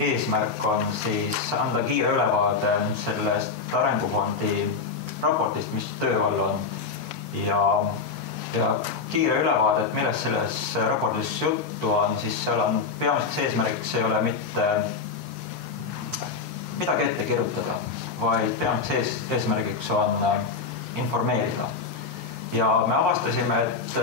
eesmärk on siis anda kiire ülevaade sellest arengufondi raportist, mis töö all on. Ja kiire ülevaade, et millest selles raportis juttu on, siis seal on peamiseks eesmärgiks ei ole mitte midagi ette kirjutada, vaid peamiseks eesmärgiks on informeerida. Ja me avastasime, et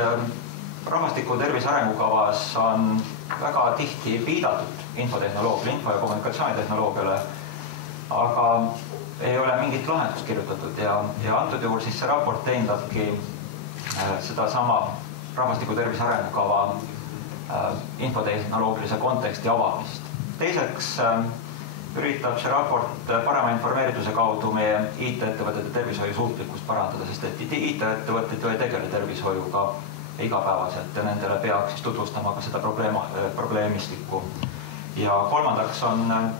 rahvastiku tervise arengukavas on väga tihti viidatud infotehnoloogiale, info- ja kommunikatsioonitehnoloogiale, aga ei ole mingit lahendust kirjutatud ja antud juhul siis see raport teenindabki sedasama rahvastiku tervise arengukava infotehnoloogilise konteksti avamist. Teiseks üritab see raport parema informeerituse kaudu meie IT-ettevõtete tervishoiu suutlikkust parandada, sest et IT-ettevõtted ju ei tegele tervishoiuga igapäevaselt ja nendele peaks tutvustama ka seda probleemistikku. Ja kolmandaks on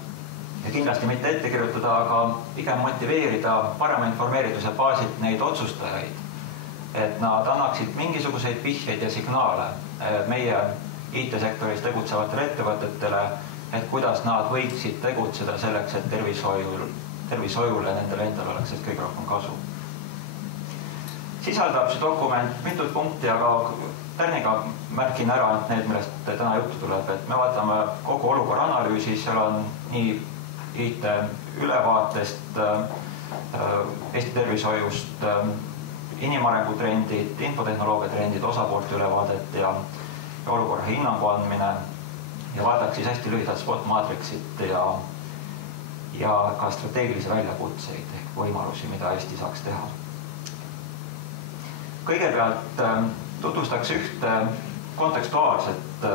kindlasti mitte ette kirjutada, aga pigem motiveerida parema informeerituse baasilt neid otsustajaid, et nad annaksid mingisuguseid vihjeid ja signaale meie IT-sektoris tegutsevatele ettevõtetele, et kuidas nad võiksid tegutseda selleks, et tervishoiule nendele endale oleks kõige rohkem kasu. Sisaldab see dokument mitut punkti, aga tärniga märgin ära need, millest täna juttu tuleb, et me vaatame kogu olukorra analüüsi, seal on nii IT ülevaatest, Eesti tervishoiust, inimarengu trendid, infotehnoloogia trendid, osapoolte ülevaadet ja olukorra hinnangu andmine ja vaataks siis hästi lühidalt spot-maatriksit ja ka strateegilisi väljakutseid ehk võimalusi, mida Eesti saaks teha. Kõigepealt tutvustaks ühte kontekstuaalset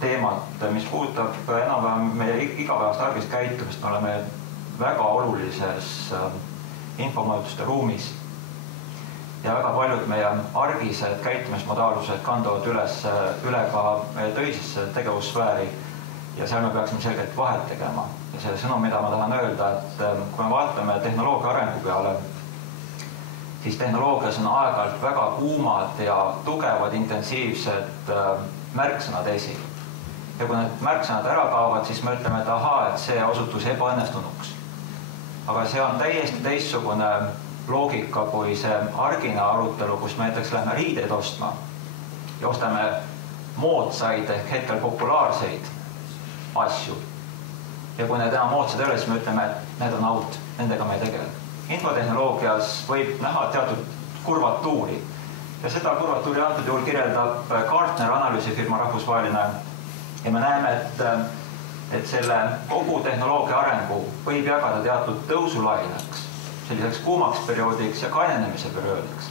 teemat, mis puudutab enam-vähem meie igapäevast argist käitumist. Me oleme väga olulises infomõjutuste ruumis ja väga paljud meie argised käitumismodaalused kanduvad üle ka meie töisesse tegevussfääri ja seal me peaksime selgelt vahet tegema. Ja see sõnum, mida ma tahan öelda, et kui me vaatame tehnoloogia arengu peale, siis tehnoloogias on aeg-ajalt väga kuumad ja tugevad, intensiivsed märksõnad esil. Ja kui need märksõnad ära kaovad, siis me ütleme, et ahaa, et see osutus ebaõnnestunuks. Aga see on täiesti teistsugune loogika kui see argine arutelu, kus me näiteks lähme riideid ostma ja ostame moodsaid ehk hetkel populaarseid asju. Ja kui need enam moodsad ei ole, siis me ütleme, et need on out, nendega me ei tegele. Infotehnoloogias võib näha teatud kurvatuuri ja seda kurvatuuri antud juhul kirjeldab Gartner analüüsifirma rahvusvaheline ja me näeme, et selle kogu tehnoloogia arengu võib jagada teatud tõusulaineks, selliseks kuumaks perioodiks ja kainenemise perioodiks.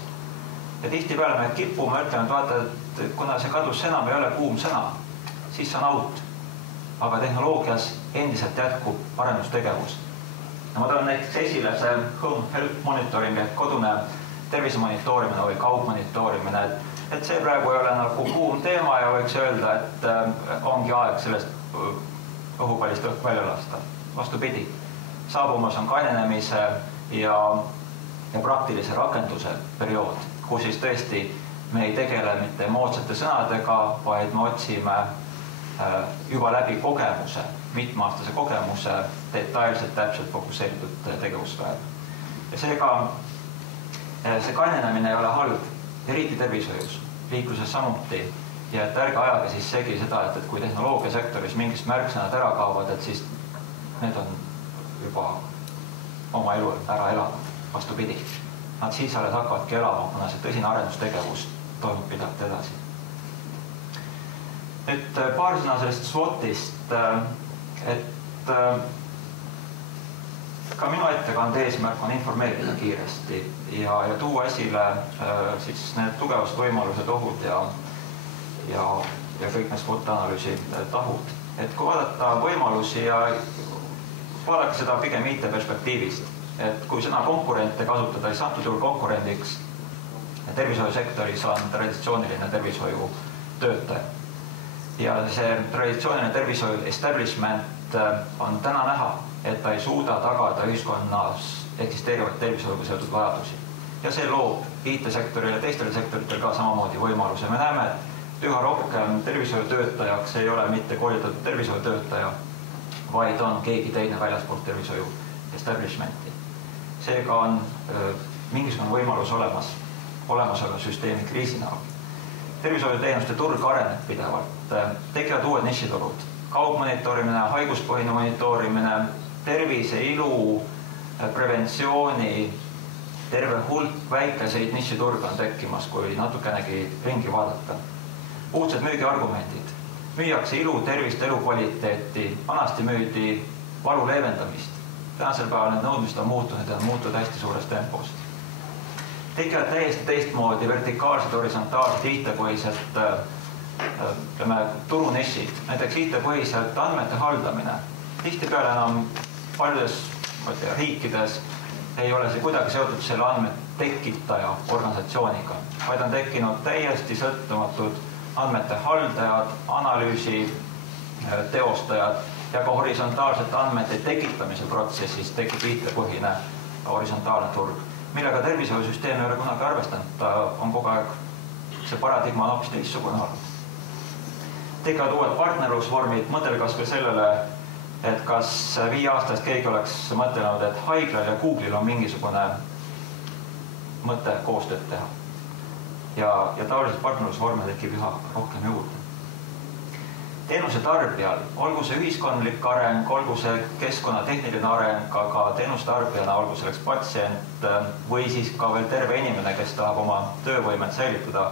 Ja tihtipeale me kipume ütlema, et vaata, et kuna see kadus enam ei ole kuum sõna, siis see on out. Aga tehnoloogias endiselt jätkub arendustegevus. Ja ma tahan näiteks esile see home health monitoring, et kodune tervise monitoorimine või kaugmonitoorimine, et see praegu ei ole nagu kuum teema ja võiks öelda, et ongi aeg sellest õhupallist õhk välja lasta. Vastupidi, saabumas on kainenemise ja praktilise rakenduse periood, kus siis tõesti me ei tegele mitte moodsate sõnadega, vaid me otsime juba läbi kogemuse, mitmeaastase kogemuse detailselt täpselt fokusseeritud tegevussfäär. Ja seega see kainenemine ei ole halb, eriti tervishoius, liikluses samuti. Ja et ärge ajage siis segi seda, et kui tehnoloogiasektoris mingist märksõnad ära kaovad, et siis need on juba oma elu ära elanud, vastupidi. Nad siis alles hakkavadki elama, kuna see tõsine arendustegevus toimub pidevalt edasi. Nüüd paar sõna sellest SWOT-ist, et ka minu ettekande eesmärk on informeerida kiiresti ja tuua esile siis need tugevast võimalused, ohud ja kõik need SWOT-analüüsi tahud. Et kui vaadata võimalusi ja vaadake seda pigem IT-perspektiivist, et kui sõna konkurente kasutada, siis antud juhul konkurendiks tervishoiusektoris on traditsiooniline tervishoiu töötaja. Ja see traditsiooniline tervishoiu establishment on täna näha, et ta ei suuda tagada ühiskonnas eksisteerivaid tervishoiuga seotud vajadusi. Ja see loob IT-sektoril ja teistele sektoritel ka samamoodi võimaluse. Me näeme, et üha rohkem tervishoiutöötajaks ei ole mitte koolitatud tervishoiutöötaja, vaid on keegi teine väljaspoolt tervishoiu establishmenti. Seega on mingisugune võimalus olemasoleva süsteemi kriisi näol. Tervishoiuteenuste turg areneb pidevalt, tekivad uued nišiturud, kaugmonitoorimine, haiguspõhine monitoorimine, tervise, ilu, preventsiooni, terve hulk väikeseid nišiturge on tekkimas, kui natukenegi ringi vaadata. Uudsed müügiargumendid. Müüakse ilu, tervist, elukvaliteeti, vanasti müüdi valu leevendamist. Tänasel päeval need nõudmised on muutunud ja on muutunud hästi suures tempos. Tekivad täiesti teistmoodi vertikaalsed, horisontaalsed, IT-põhised turunešid, näiteks IT-põhiselt andmete haldamine. Tihtipeale enam paljudes riikides ei ole see kuidagi seotud selle andmete tekitaja organisatsiooniga, vaid on tekkinud täiesti sõltumatud andmete haldajad, analüüsi teostajad ja ka horisontaalsete andmete tekitamise protsessis tekib IT-põhine horisontaalne turg, millega tervishoiusüsteem ei ole kunagi arvestanud, ta on kogu aeg, see paradigma on hoopis teistsugune olnud. Tekivad uued partnerlusvormid, mõtle kas või sellele, et kas 5 aastast keegi oleks mõtelnud, et haiglal ja Google'il on mingisugune mõte koostööd teha. Ja taolised partnerlusvorme tekib üha rohkem juurde. Teenuse tarbijal, olgu see ühiskondlik areng, olgu see keskkonnatehniline areng, aga teenuse tarbijana, olgu selleks patsient või siis ka veel terve inimene, kes tahab oma töövõimet säilitada,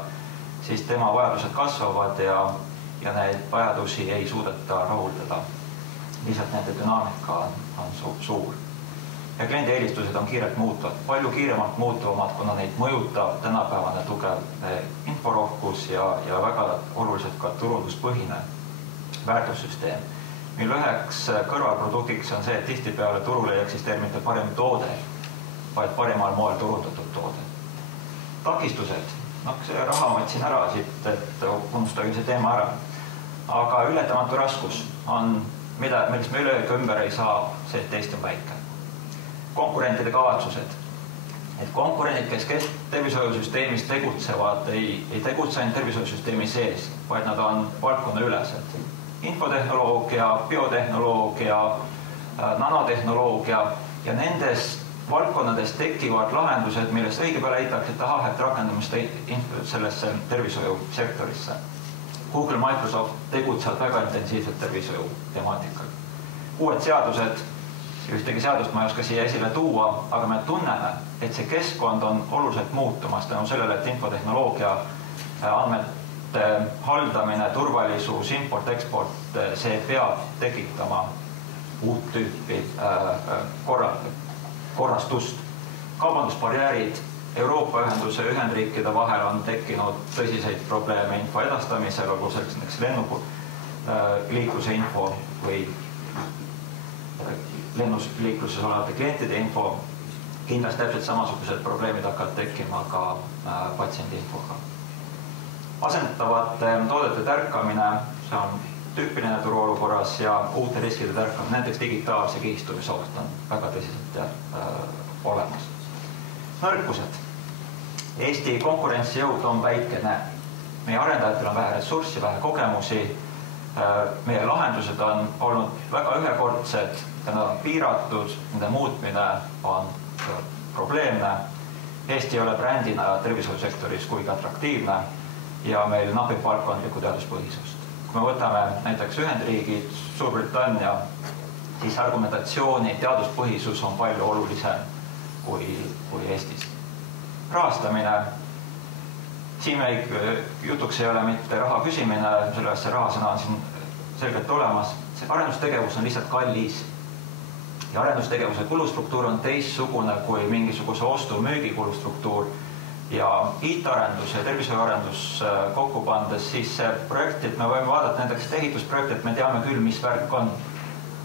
siis tema vajadused kasvavad ja neid vajadusi ei suudeta rahuldada. Lihtsalt nende dünaamika on suur. Ja kliendi eelistused on kiirelt muutuvad, palju kiiremalt muutuvamad, kuna neid mõjutab tänapäevane tugev inforohkus ja väga oluliselt ka turunduspõhine väärtussüsteem, mille üheks kõrvalproduktiks on see, et tihtipeale turul ei eksisteeri mitte parim toode, vaid parimal moel turundatud toode. Takistused, see raha ma otsin ära siit, et unustage see teema ära, aga ületamatu raskus on millest me üleööga ümber ei saa, see teist on väike. Konkurentide kavatsused. Et konkurendid, kes tervishoiusüsteemis tegutsevad, ei tegutse ainult tervishoiusüsteemi sees, vaid nad on valdkonna ülesed. Infotehnoloogia, biotehnoloogia, nanotehnoloogia ja nendes valdkonnades tekivad lahendused, millest õige peale leitakse, et rakendamist sellesse tervishoiusektorisse. Google, Microsoft tegutsevad väga intensiivselt tervishoiu temaatikal. Uued seadused, ühtegi seadust ma ei oska siia esile tuua, aga me tunneme, et see keskkond on oluliselt muutumas tänu sellele, et infotehnoloogia, andmete haldamine, turvalisus, import, eksport, see peab tekitama uut tüüpi korrastust. Kaubandusbarjäärid Euroopa ühenduse ja Ühendriikide vahel on tekkinud tõsiseid probleeme info edastamisel, olgu selleks lennuliikluse info või lennusliikluses olevate klientide info. Kindlasti täpselt samasugused probleemid hakkavad tekkima ka patsiendi infoga. Asendatavate toodete tärkamine, see on tüüpiline turuolukorras ja uute riskide tärkamine, näiteks digitaalse kihistumise oht on väga tõsiselt olemas. Nõrkused. Eesti konkurentsijõud on väikene. Meie arendajatel on vähe ressurssi, vähe kogemusi. Meie lahendused on olnud väga ühekordsed ja nad on piiratud, nende muutmine on probleemne. Eesti ei ole brändina tervishoiusektoris kuigi atraktiivne ja meil napib valdkondlikku teaduspõhisust. Kui me võtame näiteks Ühendriigid, Suurbritannia, siis argumentatsiooni teaduspõhisus on palju olulisem kui Eestis. Rahastamine. Siin jutuks ei ole mitte raha küsimine, selles see rahasõna on siin selgelt olemas. See arendustegevus on lihtsalt kallis. Ja arendustegevuse kulustruktuur on teistsugune kui mingisuguse ostu-müügi kulustruktuur. Ja IT-arendus ja tervishoiuarendus kokku pandes, siis see projekt, et me võime vaadata nendeks ehitusprojekti, et me teame küll, mis värk on.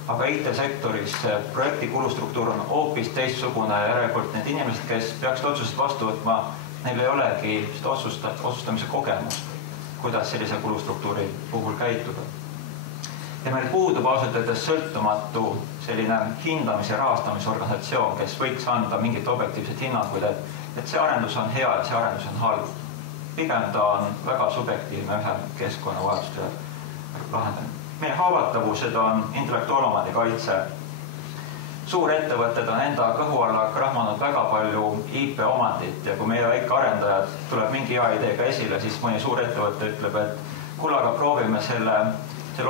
Aga IT-sektoris projekti kulustruktuur on hoopis teistsugune ja järelikult need inimesed, kes peaksid otsused vastu võtma, neil ei olegi otsustamise kogemust, kuidas sellise kulustruktuuri puhul käituda. Ja meil puudub ausalt öeldes sõltumatu selline hindamis- ja rahastamisorganisatsioon, kes võiks anda mingit objektiivset hinnanguid, et see arendus on hea ja see arendus on halb. Pigem ta on väga subjektiivne ühe keskkonnavajaduste lahendamine. Meie haavatavused on intellektuaalomandi kaitse. Suurettevõtted on enda kõhu alla krahmanud väga palju IP-omandit ja kui meie väike arendajad tuleb mingi hea ideega esile, siis mõni suurettevõte ütleb, et kuule, aga proovime selle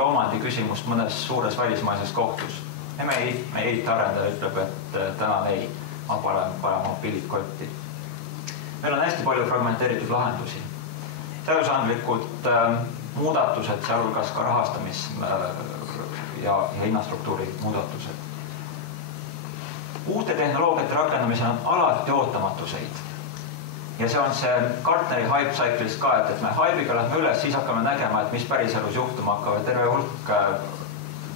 omandi küsimust mõnes suures välismaises kohtus. Ja meie IT-arendaja ütleb, et täna ei, ma panen mobiilid kotti. Meil on hästi palju fragmenteeritud lahendusi. Seadusandlikud muudatused, sealhulgas ka rahastamis- ja hinnastruktuuri muudatused. Uute tehnoloogiate rakendamisel on alati ootamatuseid. Ja see on see Gartneri hype cycle'is ka, et me hype'iga lähme üles, siis hakkame nägema, et mis päris elus juhtuma hakkab ja terve hulk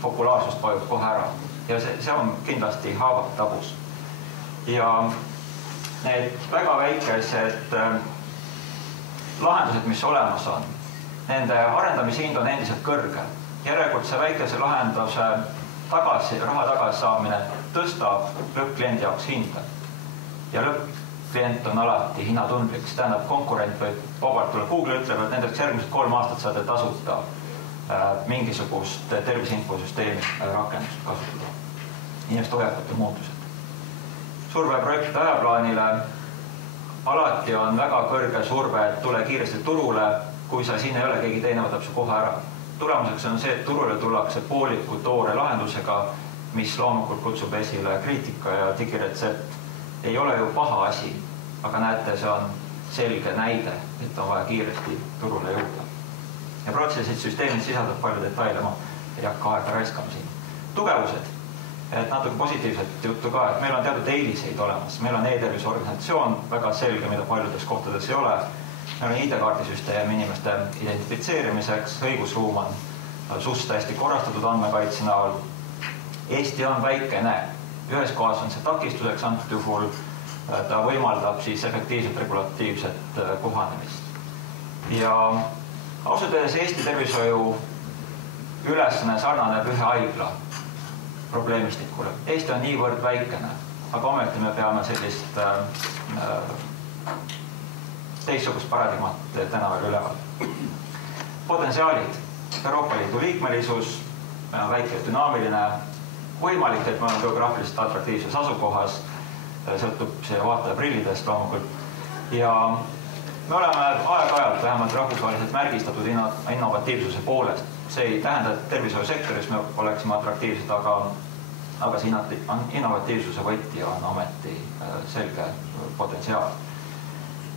populaarsust vajub kohe ära. Ja see on kindlasti haavatavus. Ja need väga väikesed lahendused, mis olemas on, nende arendamishind on endiselt kõrge. Järelikult see väikese lahenduse raha tagasi saamine tõstab lõppkliendi jaoks hinda. Ja lõppklient on alati hinnatundlik. See tähendab, konkurent või vabalt tuleb Google ütleb, et nendeks järgmised 3 aastat saate tasuta mingisugust terviseinfosüsteemi rakendust kasutada. Inimeste hoiakute muutused. Surveprojektide ajaplaanile alati on väga kõrge surve, et tule kiiresti turule, kui sa siin ei ole, keegi teine võtab su kohe ära. Tulemuseks on see, et turule tullakse pooliku toore lahendusega, mis loomulikult kutsub esile kriitika ja digiretsept. Ei ole ju paha asi, aga näete, see on selge näide, et on vaja kiiresti turule jõuda. Ja protsessid süsteemid sisaldab palju detaile, ma ei hakka aega raiskama siin. Tugevused, et natuke positiivset juttu ka, et meil on teatud eeliseid olemas. Meil on e-tervise organisatsioon, väga selge, mida paljudes kohtades ei ole. Meil on ID-kaardisüsteem inimeste identifitseerimiseks, õigusruum on suhteliselt hästi korrastatud andmekaitse näol. Eesti on väikene. Ühes kohas on see takistuseks antud juhul, ta võimaldab siis efektiivselt regulatiivset kohanemist. Ja ausalt öeldes Eesti tervishoiu ülesanne sarnaneb ühe haigla probleemistikule. Eesti on niivõrd väikene, aga ometi me peame sellist teistsugust paradigmat täna veel üleval. Potentsiaalid. Euroopa Liidu liikmelisus, meil on väike dünaamiline, võimalik, et me oleme geograafiliselt atraktiivses asukohas, sõltub see vaataja prillidest loomulikult. Ja me oleme aeg-ajalt vähemalt rahvusvaheliselt märgistatud innovatiivsuse poolest. See ei tähenda, et tervishoiusektoris me oleksime atraktiivsed, aga see innovatiivsuse võti on ometi selge potentsiaal.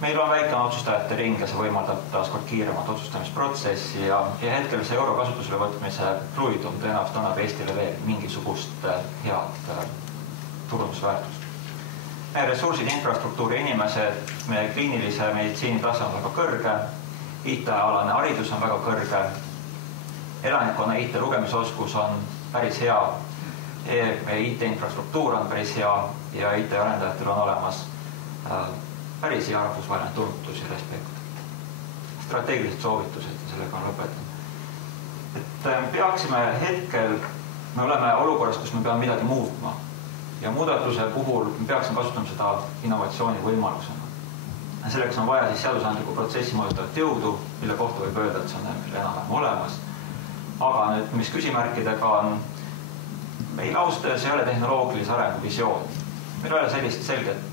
Meil on väike otsustajate ring ja see võimaldab taaskord kiiremat otsustamisprotsessi ja hetkel see euro kasutusele võtmise fluidum tõenäoliselt annab Eestile veel mingisugust head turundusväärtust. Meie ressursid, infrastruktuuri inimesed, meie kliinilise meditsiini tase on väga kõrge, IT-alane haridus on väga kõrge, elanikkonna IT-lugemisoskus on päris hea, IT-infrastruktuur on päris hea ja IT-arendajatel on olemas päris hea rahvusvaheline tunnetus ja respekt. Strateegilised soovitused ja sellega on lõpetan. Et peaksime hetkel, me oleme olukorras, kus me peame midagi muutma ja muudatuse puhul me peaksime kasutama seda innovatsiooni võimalusena. Selleks on vaja siis seadusandliku protsessi mõjutavat jõudu, mille kohta võib öelda, et see on enam-vähem olemas. Aga nüüd, mis küsimärkidega on, meil austes ei ole tehnoloogilise arengu visioon. Meil ei ole sellist selget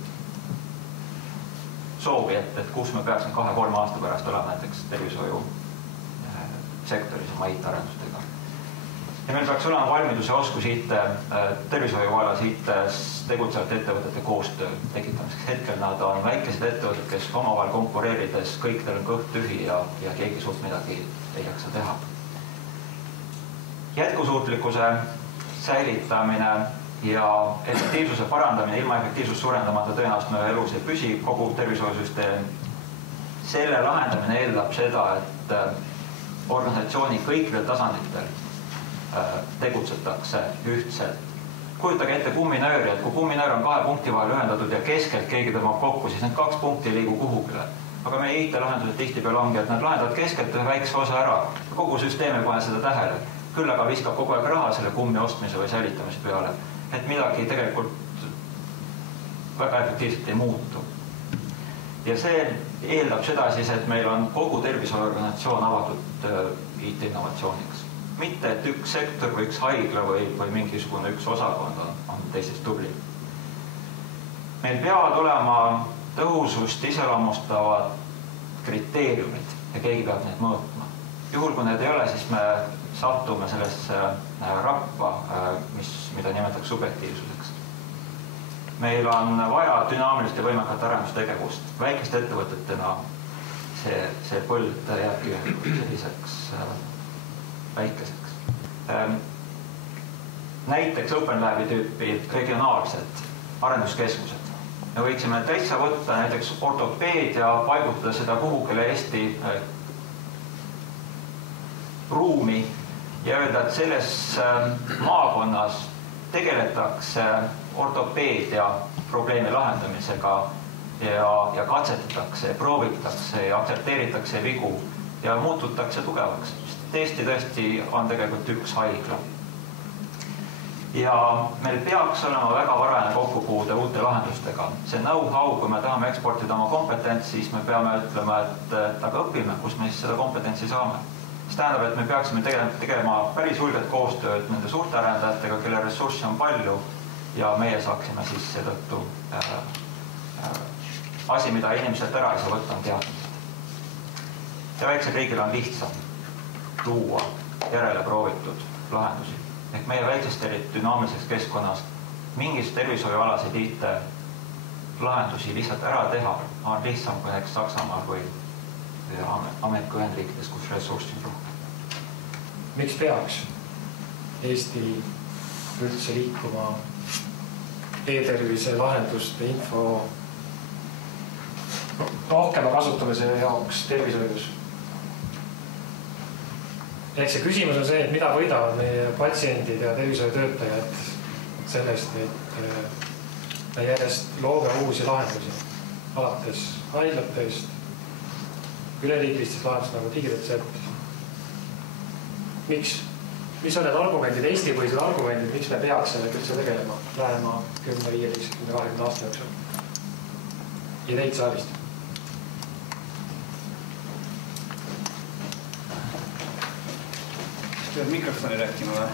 soovi, et kus me peaksime 2-3 aasta pärast olema näiteks tervishoiu sektoris oma IT-arendustega. Ja meil peaks olema valmiduse oskus tervishoiu vallas IT-s tegutsevate ettevõtete koostöö tekitamiseks. Hetkel nad on väikesed ettevõtted, kes omavahel konkureerides kõikidel on kõht tühi ja keegi suht midagi ei jaksa teha. Jätkusuutlikkuse säilitamine ja efektiivsuse parandamine ilma efektiivsust suurendamata tõenäoliselt me elus ei püsi kogu tervishoiusüsteem. Selle lahendamine eeldab seda, et organisatsiooni kõikidel tasanditel tegutsetakse ühtselt. Kujutage ette kumminööri, et kui kumminöör on 2 punkti vahel ühendatud ja keskelt keegi tõmbab kokku, siis need 2 punkti ei liigu kuhugile. Aga meie IT-lahendused tihtipeale ongi, et nad lahendavad keskelt ühe väikse osa ära. Kogu süsteem ei pane seda tähele. Küll aga viskab kogu aeg raha selle kummi ostmise või säilitamise peale. Et midagi tegelikult väga efektiivselt ei muutu. Ja see eeldab seda siis, et meil on kogu tervishoiuorganisatsioon avatud IT-innovatsiooniks. mitte, et üks sektor või üks haigla või mingisugune üks osakond on teisest tubli. Meil peavad olema tõhusust iseloomustavad kriteeriumid ja keegi peab need mõõtma. Juhul, kui need ei ole, siis me sattume sellesse rappa, mida nimetatakse subjektiivsuseks. Meil on vaja dünaamilist ja võimekat arendustegevust. Väikeste ettevõtetena see põld jääbki selliseks väikeseks. Näiteks Open Labi tüüpi regionaalsed arenduskeskused. Me võiksime täitsa võtta näiteks ortopeedia, paigutada seda kuhugile Eesti ruumi ja öelda, et selles maakonnas tegeletakse ortopeedia probleemi lahendamisega ja katsetatakse, proovitakse ja aktsepteeritakse vigu ja muututakse tugevaks. Tõesti on tegelikult üks haigla. Ja meil peaks olema väga varajane kokkupuude uute lahendustega. See know-how, kui me tahame eksportida oma kompetentsi, siis me peame ütlema, et aga õpime, kus me siis seda kompetentsi saame. See tähendab, et me peaksime tegema päris hulged koostööd nende suurte arendajatega, kelle ressurssi on palju ja meie saaksime siis seetõttu asi, mida inimeselt ära ei saa võtta, on teadmised. Ja väiksel riigil on lihtsam luua järele proovitud lahendusi. Ehk meie väikses dünaamiliseks keskkonnas mingis tervishoiualaseid IT lahendusi lihtsalt ära teha on lihtsam kui näiteks Saksamaal või Ameerika Ühendriikides, kus ressurssi on rohkem. Miks peaks Eesti üldse liikuma e-tervise lahenduste info rohkema kasutamise jaoks tervishoius? Ehk see küsimus on see, et mida võidavad meie patsiendid ja tervishoiutöötajad sellest, et me järjest loome uusi lahendusi alates haiglatest, üleriiklistest lahendust nagu digiretsept. Miks? Mis on need argumendid, Eesti-põhised argumendid, miks me peaks sellega üldse tegelema lähema 10, 15, 20 aasta jooksul? Ja neid saalist. Pead mikrofoni rääkima või?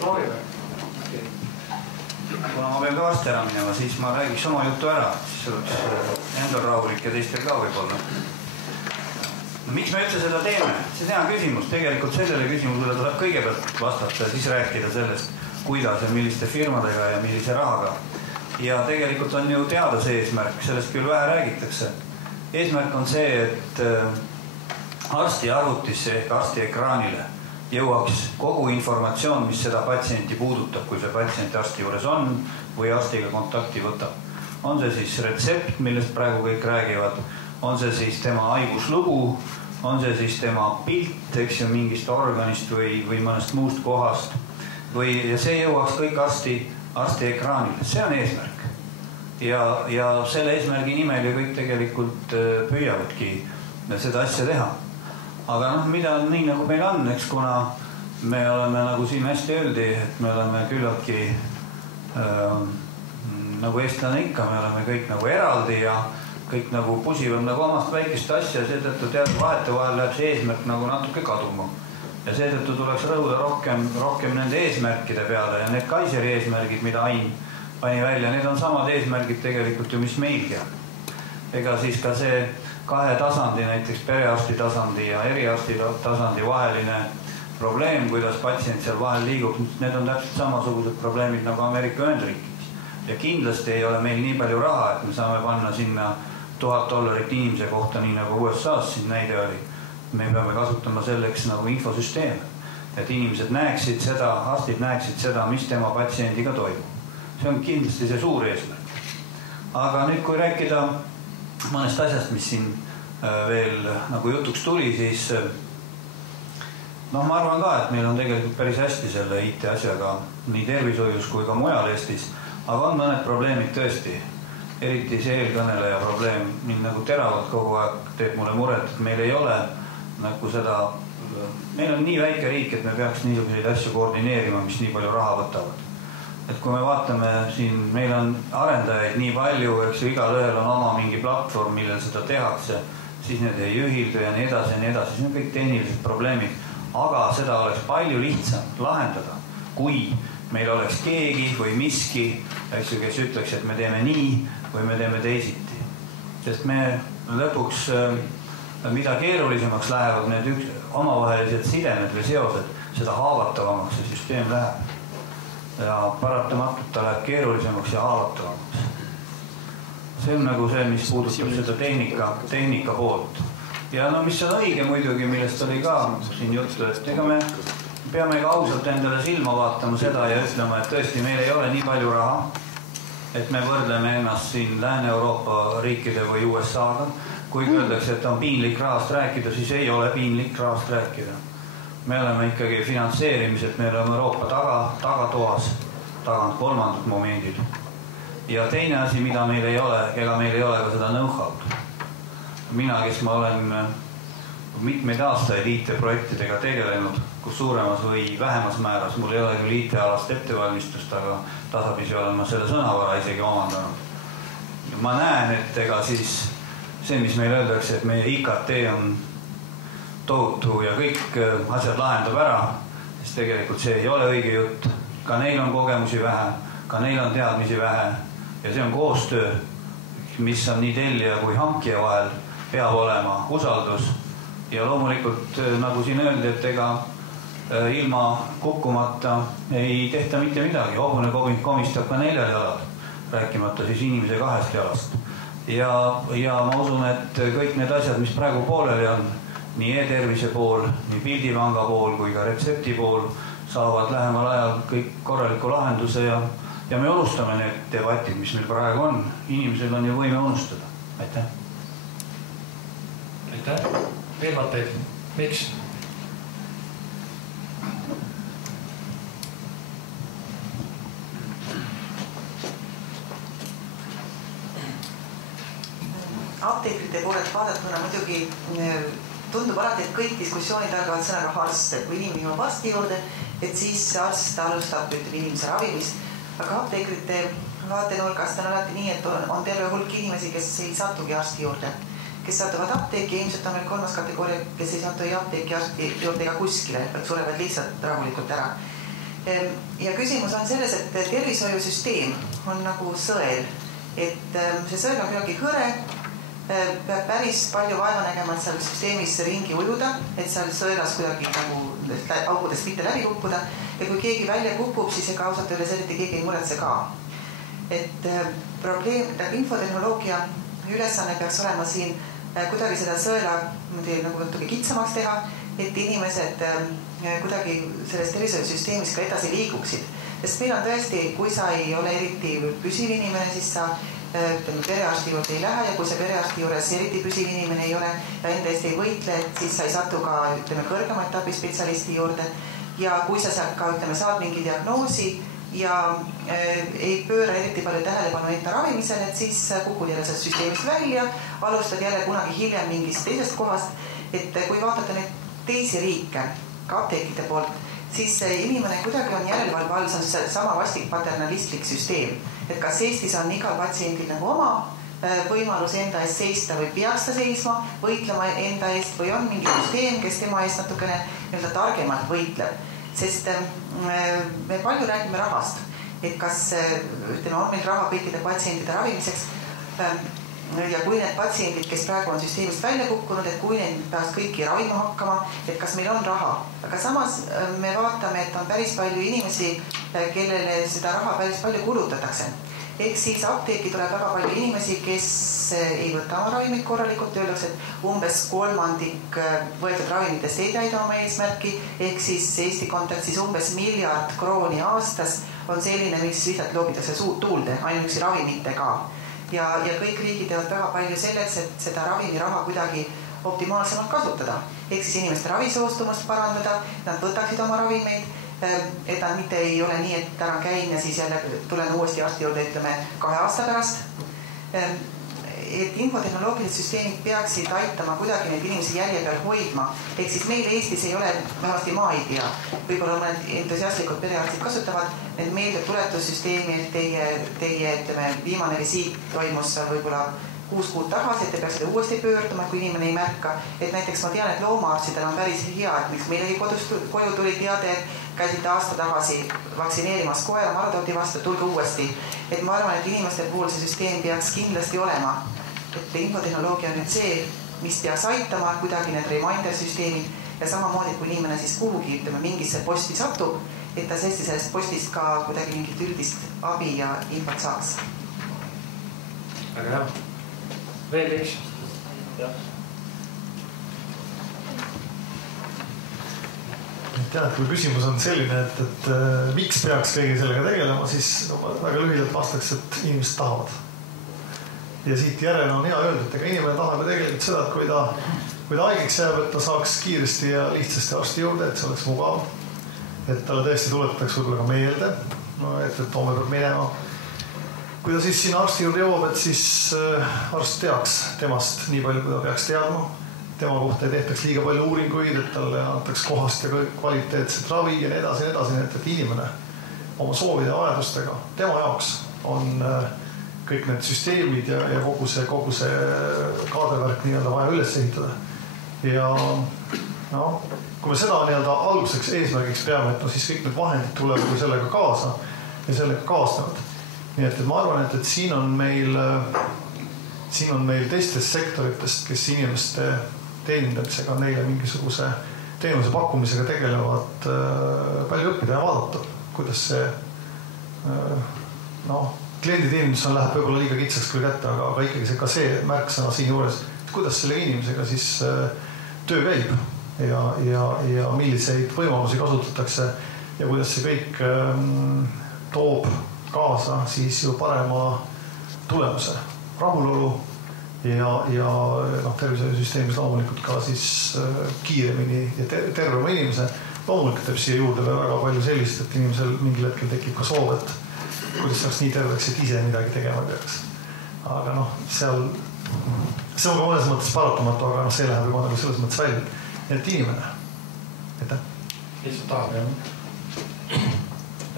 Proovime. Kuna ma pean ka varsti ära minema, siis ma räägiks oma juttu ära, siis oleks endal rahulik ja teistel ka võib-olla. Miks me üldse seda teeme? See on hea küsimus. Tegelikult sellele küsimusele tuleb kõigepealt vastata ja siis rääkida sellest, kuidas ja milliste firmadega ja millise rahaga. Ja tegelikult on ju teada see eesmärk, sellest küll vähe räägitakse. Eesmärk on see, et arsti arvutisse ehk arsti ekraanile jõuaks kogu informatsioon, mis seda patsienti puudutab, kui see patsient arsti juures on või arstiga kontakti võtab. On see siis retsept, millest praegu kõik räägivad, on see siis tema haiguslugu, on see siis tema pilt, eks ju, mingist organist või mõnest muust kohast ja see jõuaks kõik arsti ekraanile. See on eesmärk. Ja selle eesmärgi nimel ju kõik tegelikult püüavadki seda asja teha. Aga mida on nii, nagu meil on, eks kuna me oleme, nagu siin hästi öeldi, et me oleme küllaltki nagu eestlane ikka, me oleme kõik nagu eraldi ja kõik nagu pusivad nagu omast väikest asja ja seetõttu vahetevahel läheb see eesmärk nagu natuke kaduma. Ja seetõttu tuleks rõhuda rohkem nende eesmärkide peale ja need Kaiseri eesmärgid, mida Ain pani välja, need on samad eesmärgid tegelikult ju, mis meilgi on. Ega siis ka see 2 tasandi, näiteks perearsti tasandi ja eriarsti tasandi vaheline probleem, kuidas patsient seal vahel liigub, need on täpselt samasugused probleemid nagu Ameerika Ühendriikides. Ja kindlasti ei ole meil nii palju raha, et me saame panna sinna $1000 inimese kohta, nii nagu USA-s siin näide oli. Me peame kasutama selleks nagu infosüsteeme, et inimesed näeksid seda, arstid näeksid seda, mis tema patsiendiga toimub. See on kindlasti see suur eesmärk. Aga nüüd, kui rääkida mõnest asjast, mis siin veel nagu jutuks tuli, siis ma arvan ka, et meil on tegelikult päris hästi selle IT asjaga nii tervishoius kui ka mujal Eestis, aga on mõned probleemid tõesti. Eriti see eelkõneleja probleem mind nagu teravalt kogu aeg teeb mulle muret, et meil ei ole nagu seda, meil on nii väike riik, et me peaks niisuguseid asju koordineerima, mis nii palju raha võtavad. Et kui me vaatame siin, meil on arendajaid nii palju, eks ju, igal ühel on oma mingi platvorm, millel seda tehakse, siis need ei ühildu ja nii edasi ja nii edasi. See on kõik tehnilised probleemid. aga seda oleks palju lihtsam lahendada, kui meil oleks keegi või miski, kes ütleks, et me teeme nii või me teeme teisiti. Sest me lõpuks, mida keerulisemaks lähevad need omavahelised sidemed või seosed, seda haavatavamaks see süsteem läheb. Ja paratamatult ta läheb keerulisemaks ja haavatavamaks. See on nagu see, mis puudutab seda tehnika poolt. Ja no mis on õige muidugi, millest oli ka siin juttu, et ega me peame ka ausalt endale silma vaatama seda ja ütlema, et tõesti meil ei ole nii palju raha, et me võrdleme ennast siin Lääne-Euroopa riikide või USA-ga. Kui öeldakse, et on piinlik rahast rääkida, siis ei ole piinlik rahast rääkida. Me oleme ikkagi finantseerimised, me oleme Euroopa tagatoas, tagant kolmandad momendid. Ja teine asi, mida meil ei ole, ega meil ei ole ka seda know-how'd. Mina, kes ma olen mitmeid aastaid IT-projektidega tegelenud, kus suuremas või vähemas määras, mul ei ole küll IT-alast ettevalmistust, aga tasapisi olen ma selle sõnavara isegi omandanud. Ma näen, et ega siis see, mis meil öeldakse, et meie IKT on tohutu ja kõik asjad lahendab ära, siis tegelikult see ei ole õige jutt. Ka neil on kogemusi vähe, ka neil on teadmisi vähe ja see on koostöö, mis on nii tellija kui hankija vahel, peab olema usaldus ja loomulikult, nagu siin öeldi, et ega ilma kukkumata ei tehta mitte midagi. Hobune komistab ka 4 jalad, rääkimata siis inimese 2 jalast. Ja ma usun, et kõik need asjad, mis praegu pooleli on, nii e-tervise pool, nii pildipanga pool kui ka retsepti pool, saavad lähemal ajal kõik korraliku lahenduse ja me unustame need debatid, mis meil praegu on. Inimesel on ju võime unustada. Aitäh. Aitäh. Veel Matteid. Miks? Apteekrite poolelt vaadatuna muidugi tundub alati, et kõik diskussioonid algavad sõnaga arst, et kui inimene jõuab arsti juurde, et siis arst alustab inimese ravimist. Aga apteekrite vaatenurgast on alati nii, et on terve hulk inimesi, kes ei satugi arsti juurde, kes satuvad apteeki, ilmselt on veel 3. kategooria, kes ei satu ei apteeki arsti juurde ega kuskile, et surevad lihtsalt rahulikult ära. Ja küsimus on selles, et tervishoiusüsteem on nagu sõel, et see sõel on kuidagi hõre, peab päris palju vaeva nägema, et seal süsteemis ringi ujuda, et seal sõelas kuidagi nagu augudest mitte läbi kukkuda ja kui keegi välja kukub, siis ega ausalt öeldes eriti keegi ei muretse ka. Et probleem, infotehnoloogia ülesanne peaks olema siin kuidagi seda sõela nagu natuke kitsamaks teha, et inimesed kuidagi selles tervishoiusüsteemis ka edasi liiguksid. Sest meil on tõesti, kui sa ei ole eriti püsiv inimene, siis sa perearsti juurde ei lähe ja kui sa perearsti juures eriti püsiv inimene ei ole ja enda eest ei võitle, siis sa ei satu ka kõrgema etapi spetsialisti juurde ja kui sa sealt ka saad mingi diagnoosi ja ei pööra eriti palju tähelepanu enda ravimisel, et siis kukud jälle sellest süsteemist välja, alustad jälle kunagi hiljem mingist teisest kohast, et kui vaadata neid teisi riike, ka apteekide poolt, siis inimene kuidagi on järelevalve all, see on sama vastik paternalistlik süsteem, et kas Eestis on igal patsiendil nagu oma võimalus enda eest seista või peaks ta seisma, võitlema enda eest või on mingi süsteem, kes tema eest natukene targemalt võitleb. Sest me palju räägime rahast, et kas on meil raha kõikide patsientide ravimiseks ja kui need patsiendid, kes praegu on süsteemist välja kukkunud, et kui neid peaks kõiki ravima hakkama, et kas meil on raha. Aga samas me vaatame, et on päris palju inimesi, kellele seda raha päris palju kulutatakse. Ehk siis apteeki tuleb väga palju inimesi, kes ei võta oma ravimid korralikult, öeldakse, et umbes 3% võetud ravimitest ei täida oma eesmärki, ehk siis Eesti kontekstis umbes 1 miljard krooni aastas on selline, mis lihtsalt loobitakse tuulde, ainuüksi ravimite ka. Ja kõik riigid teevad väga palju selleks, et seda ravimiraha kuidagi optimaalsemalt kasutada. Ehk siis inimeste ravisoostumust parandada, nad võtaksid oma ravimeid, et nad mitte ei ole nii, et täna käin ja siis jälle tulen uuesti arsti juurde, ütleme 2 aasta pärast. Et infotehnoloogilised süsteemid peaksid aitama kuidagi neid inimesi järje peal hoidma. Ehk siis meil Eestis ei ole, vähemasti ma ei tea, võib-olla mõned entusiastlikud perearstid kasutavad need meelde tuletussüsteemi, et teie viimane visiit toimus võib-olla 6 kuud tagasi, et te peaksite uuesti pöörduma, kui inimene ei märka. Et näiteks ma tean, et loomaarstidel on päris hea, et miks meilegi koju tuli teade, et käisite aasta tagasi vaktsineerimas koera maratoodi vastu, tulge uuesti. Et ma arvan, et inimeste puhul see süsteem peaks kindlasti olema. Et infotehnoloogia on nüüd see, mis peaks aitama kuidagi need reminder-süsteemid ja samamoodi, kui inimene siis kuhugi mingisse posti satub, et ta sellest postist ka kuidagi mingit üldist abi ja infot saaks. Väga hea. Veel üks? Jah. Tead, kui küsimus on selline, et miks peaks keegi sellega tegelema, siis väga lühidalt vastaks, et inimesed tahavad. Ja siit järele on hea öelda, et ega inimene tahab ju tegelikult seda, et kui ta haigeks jääb, et ta saaks kiiresti ja lihtsasti arsti juurde, et see oleks mugav. Et talle tõesti tuletatakse võib-olla ka meelde, et homme peab minema. Kui ta siis sinna arsti juurde jõuab, et siis arst teaks temast nii palju, kui ta peaks teadma. Tema kohta ei tehtaks liiga palju uuringuid, et talle antaks kohast ja kvaliteetset ravi ja nii edasi, et inimene oma soovide ja vajadustega. Tema jaoks on kõik need süsteemid ja kogu see kaadervärk nii-öelda vaja üles ehitada. Ja kui me seda nii-öelda alguseks eesmärgiks peame, et siis kõik need vahendid tulevad sellega kaasa ja sellega kaasnevad. Nii et ma arvan, et siin on meil teistest sektoritest, kes inimeste teenindamisega neile mingisuguse teenuse pakkumisega tegelevad palju õppida ja vaadata, kuidas see klienditeenindus läheb võib-olla liiga kitsaks küll kätte, aga ikkagi ka see märksõna siin juures, et kuidas selle inimesega siis töö käib ja milliseid võimalusi kasutatakse ja kuidas see kõik toob kaasa siis ju parema tulemuse, rahulolu ja tervisesüsteemis loomulikult ka siis kiiremini ja tervema inimese. Loomulikult teeb siia juurde väga palju sellist, et inimesel mingil hetkel tekib ka soov, et kuidas saaks nii terveks, et ise midagi tegema peaks. Aga see on ka mõnes mõttes paratamatu, aga see läheb juba selles mõttes välja, et inimene. Lihtsalt tahab, jah.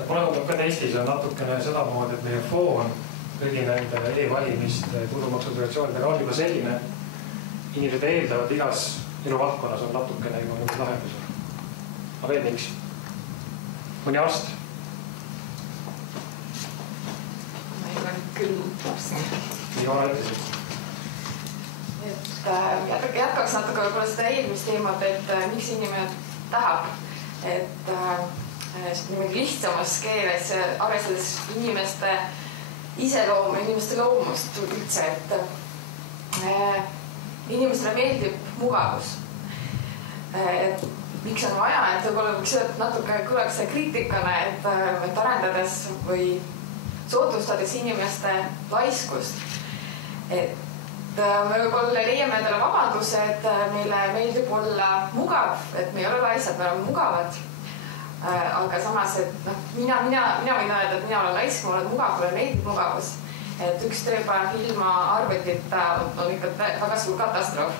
Praegu ka Eestis on natukene sedamoodi, et meie foon kõigi nende e-valimiste turumaksudelatsioonidega on juba selline, et inimesed eeldavad igas eluvaldkonnas on natukene juba nüüd lahendusel. Aga veel miks? Mõni arst? Ma ei ole küll arst. Ei ole ütlesid. Jätkaks natuke võib-olla seda eelmist teemat, et miks inimene tahab, et niimoodi lihtsamas keeles arvestades inimeste iseloomu, inimeste loomust üldse, et inimestele meeldib mugavus. Miks on vaja, et võib-olla võiks natuke kõlaks kriitikana, et arendades või soodustades inimeste laiskust, et me võib-olla leiame endale vabanduse, et meile meeldib olla mugav, et me ei ole laisad, me oleme mugavad. Aga samas, et mina võin öelda, et mina olen laisk, ma olen mugav, mulle meeldib mugavus. Et üks tööpäev ilma arvutita on ikka väga suur katastroof.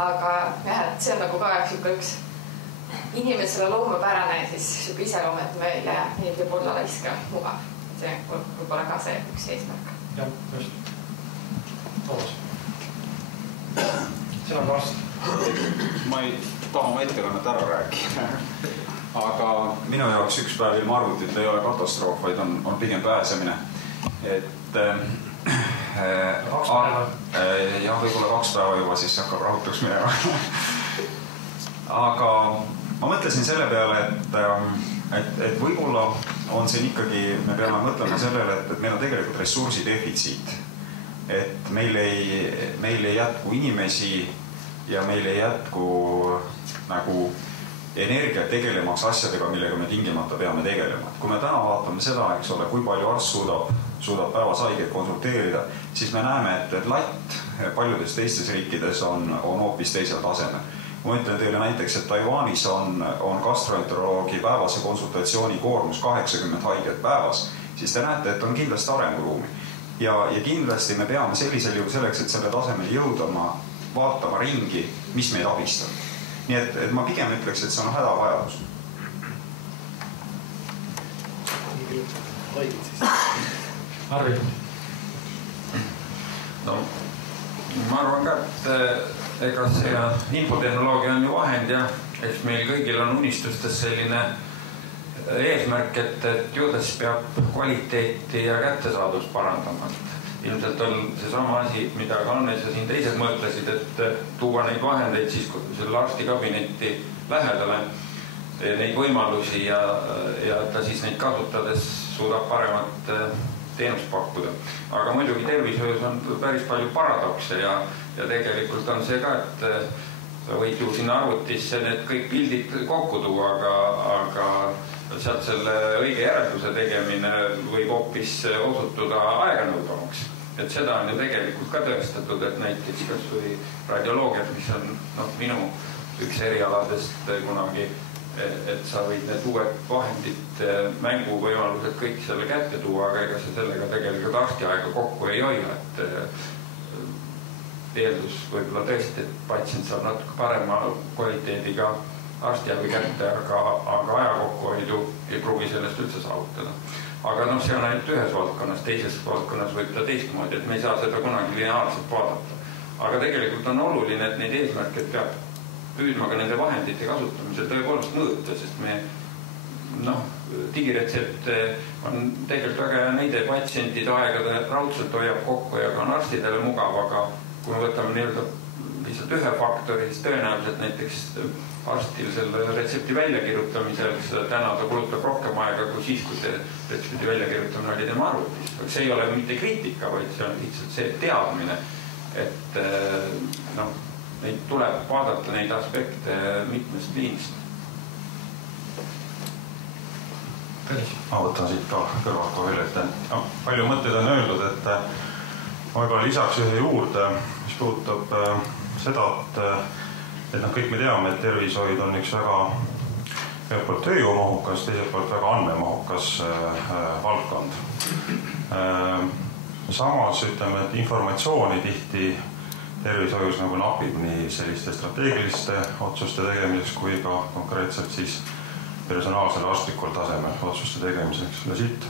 Aga jah, et see on nagu ka üks inimesele loomapärane siis iseloom, et meile meeldib olla laisk ja mugav. See võib-olla ka see üks eesmärk. Jah, just. Toomas. See on vast. Ma ei taha oma ettekannet ära rääkida. Aga minu jaoks üks päev ilma arvutit ei ole katastroof, vaid on pigem pääsemine. Et jah, võib-olla 2 päeva juba siis hakkab rahutuks minema. Aga ma mõtlesin selle peale, et võib-olla on siin ikkagi, me peame mõtlema sellele, et meil on tegelikult ressursidefitsiit. Et meil ei jätku inimesi ja meil ei jätku nagu energia tegelemaks asjadega, millega me tingimata peame tegelema. Kui me täna vaatame seda, eks ole, kui palju arst suudab päevas haigeid konsulteerida, siis me näeme, et latt paljudes teistes riikides on hoopis teisel tasemel. Ma ütlen teile näiteks, et Taiwanis on gastroenteroloogi päevase konsultatsiooni koormus 80 haiget päevas, siis te näete, et on kindlasti arenguruumi. Ja kindlasti me peame sellisel juhul selleks, et selle tasemel jõuda, vaatama ringi, mis meid abistab. Nii et ma pigem ütleks, et see on hädavajadus. Arvi. No, Ma arvan ka, et ega see infotehnoloogia on ju vahend ja eks meil kõigil on unistustes selline eesmärk, et juures peab kvaliteeti ja kättesaadust parandama. Ilmselt on seesama asi, mida Hannes ja siin teised mõtlesid, et tuua neid vahendeid siis selle arstikabinetti lähedale, neid võimalusi ja ta siis neid kasutades suudab paremat teenust pakkuda. Aga muidugi tervishoius on päris palju paradokse ja tegelikult on see ka, et sa võid ju sinna arvutisse need kõik pildid kokku tuua, aga sealt selle õige järelduse tegemine võib hoopis osutuda aeganõudvamaks. Et seda on ju tegelikult ka tõestatud, et näiteks kas või radioloogiat, mis on minu üks erialadest kunagi, et sa võid need uued vahendid, mänguvõimalused kõik selle kätte tuua, aga ega sa sellega tegelikult arstiaega kokku ei hoia, et eeldus võib-olla tõesti, et patsient saab natuke parema kvaliteediga arstiabi kätte, aga aja kokkuhoidu ei pruugi sellest üldse saavutada. Aga see on ainult ühes valdkonnas, teises valdkonnas võib ta teistmoodi, et me ei saa seda kunagi lineaarselt vaadata. Aga tegelikult on oluline, et neid eesmärke peab püüdma ka nende vahendite kasutamisel tõepoolest mõõta, sest me digiretsept on tegelikult väga hea näide, patsientide aegade raudselt hoiab kokku ja ka on arstidele mugav, aga kui me võtame nii-öelda lihtsalt ühe faktori, siis tõenäoliselt näiteks arstil selle retsepti väljakirjutamisel täna ta kulutab rohkem aega kui siis, kui see retsepti väljakirjutamine oli tema arvutis. See ei ole mitte kriitika, vaid see on lihtsalt see teadmine, et neid tuleb vaadata neid aspekte mitmest liinist. Ma võtan siit ka kõrvalt kohe üle, et palju mõtteid on öeldud, et ma juba lisaks ühe juurde, mis puudutab seda, et kõik me teame, et tervishoid on üks väga ühelt poolt tööjõumahukas, teiselt poolt väga andmemahukas valdkond. Samas ütleme, et informatsiooni tihti tervishoius nagu napib nii selliste strateegiliste otsuste tegemiseks kui ka konkreetselt siis personaalsel arstlikul tasemel otsuste tegemiseks. Ja siit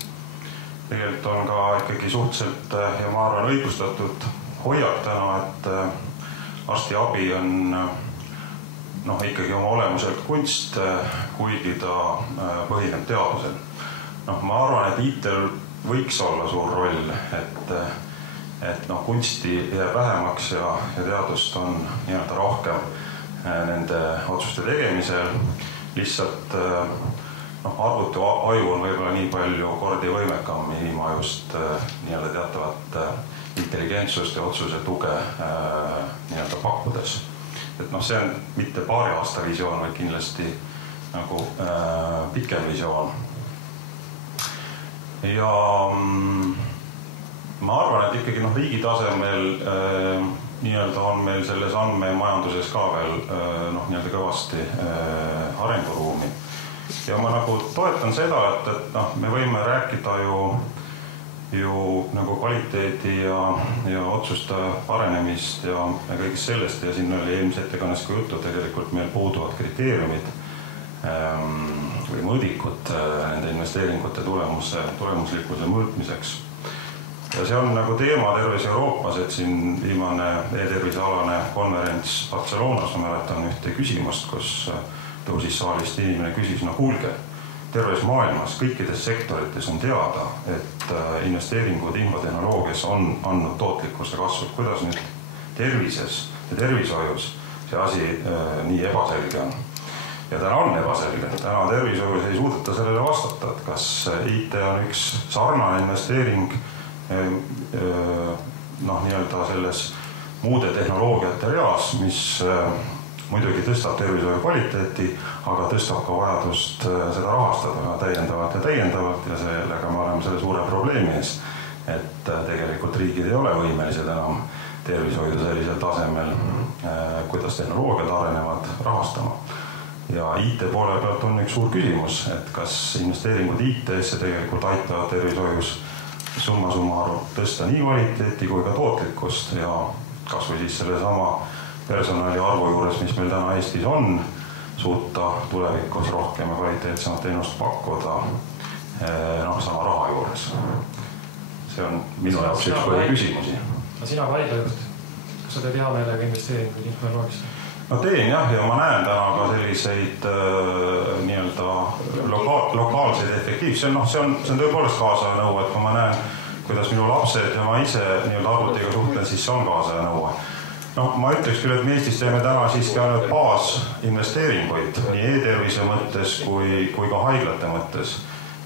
tegelikult on ka ikkagi suhteliselt ja ma arvan õigustatud hoiak täna, et arstiabi on ikkagi oma olemuselt kunst, kuigi ta põhineb teadusel. Ma arvan, et IT-l võiks olla suur roll, et kunsti jääb vähemaks ja teadust on nii-öelda rohkem nende otsuste tegemisel. Lihtsalt arvuti aju on võib-olla nii palju kordi võimekam inimajust nii-öelda teatavat intelligentsust ja otsuse tuge nii-öelda pakkudes. Et see on mitte paari aasta visioon, vaid kindlasti nagu pikem visioon. Ja ma arvan, et ikkagi riigi tasemel nii-öelda on meil selles andmemajanduses ka veel nii-öelda kõvasti arenguruumi. Ja ma nagu toetan seda, et me võime rääkida ju nagu kvaliteedi ja otsuste arenemist ja kõigest sellest ja siin oli eelmise ettekannes ka juttu, tegelikult meil puuduvad kriteeriumid või mõõdikud nende investeeringute tulemuslikkuse mõõtmiseks. Ja see on nagu teema terves Euroopas, et siin viimane e-tervisealane konverents Barcelonas, ma mäletan ühte küsimust, kus tõusis saalist inimene küsis, kuulge, terves maailmas, kõikides sektorites on teada, et investeeringud infotehnoloogias on andnud tootlikkuse kasvu. Kuidas nüüd tervises ja tervishoius see asi nii ebaselge on? Ja täna on ebaselge. Täna tervishoius ei suudeta sellele vastata, et kas IT on üks sarnane investeering nii-öelda selles muude tehnoloogiate reas, mis muidugi tõstab tervishoiu kvaliteeti, aga tõstab ka vajadust seda rahastada täiendavalt ja sellega me oleme selle suure probleemi ees, et tegelikult riigid ei ole võimelised enam tervishoidu sellisel tasemel, kuidas tehnoloogiad arenevad, rahastama. Ja IT poole pealt on üks suur küsimus, et kas investeeringud IT-sse tegelikult aitavad tervishoius summa tõsta nii kvaliteeti kui ka tootlikkust ja kas või siis selle sama personali arvu juures, mis meil täna Eestis on, suuta tulevikus rohkem ja kvaliteetsemat teenust pakkuda sama raha juures. See on minu jaoks üks küsimusi. Sina ka haiglajuht, kas sa teed hea meelega investeeringuid infotehnoloogiasse? No teen jah, ja ma näen täna ka selliseid nii-öelda lokaalseid efektiivs. See on tõepoolest kaasaja nõue, et kui ma näen, kuidas minu lapsed ja ma ise nii-öelda arvutiga suhtlen, siis see on kaasaja nõue. No ma ütleks küll, et me Eestis teeme täna siiski ainult baasinvesteeringuid nii e-tervise mõttes kui ka haiglate mõttes.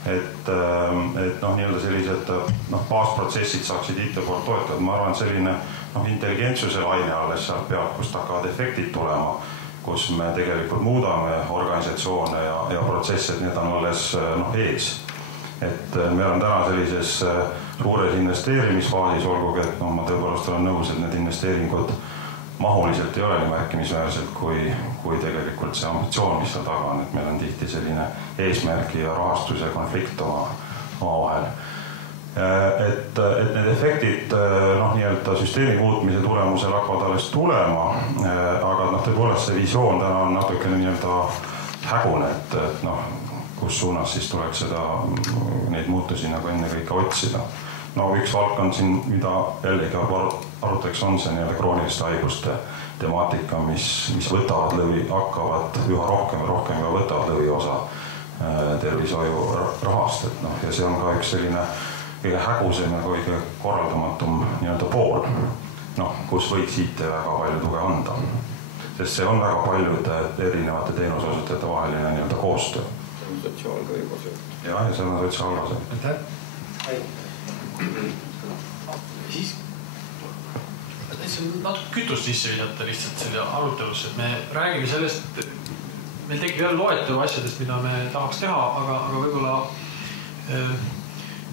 Et nii-öelda sellised baasprotsessid saaksid IT poolt toetada. Ma arvan, et selline intelligentsuse laine alles sealt pealt, kust hakkavad efektid tulema, kus me tegelikult muudame organisatsioone ja protsesse, et need on alles ees. Et me oleme täna sellises suures investeerimisfaasis, olgugi, et ma tõepoolest olen nõus, et need investeeringud mahuliselt ei ole nii märkimisväärselt kui tegelikult see ambitsioon, mis seal taga on, et meil on tihti selline eesmärgi ja rahastuse konflikt oma vahel. Et need efektid nii-öelda süsteemi muutmise tulemusel hakkavad alles tulema, aga tõepoolest see visioon täna on natukene nii-öelda hägune, et kus suunas siis tuleks neid muutusi nagu enne kõike otsida. Üks valdkond siin, mida jällegi arutaks, on see nii-öelda krooniliste haiguste temaatika, mis võtavad hakkavad üha rohkem ja rohkem ja võtavad lõviosa tervishoiu rahast. Ja see on ka üks selline kõige hägusem ja kõige korraldamatum nii-öelda pool, kus võiks IT väga palju tuge anda. Sest see on väga paljude erinevate teenusosutajate vaheline nii-öelda koostöö. See on sotsiaalga juba seotud. Ja see on sotsiaalga seotud. Siis natuke kütust sisse visata lihtsalt selle arutelusse, et me räägime sellest, et meil tekib jälle loetelu asjadest, mida me tahaks teha, aga võib-olla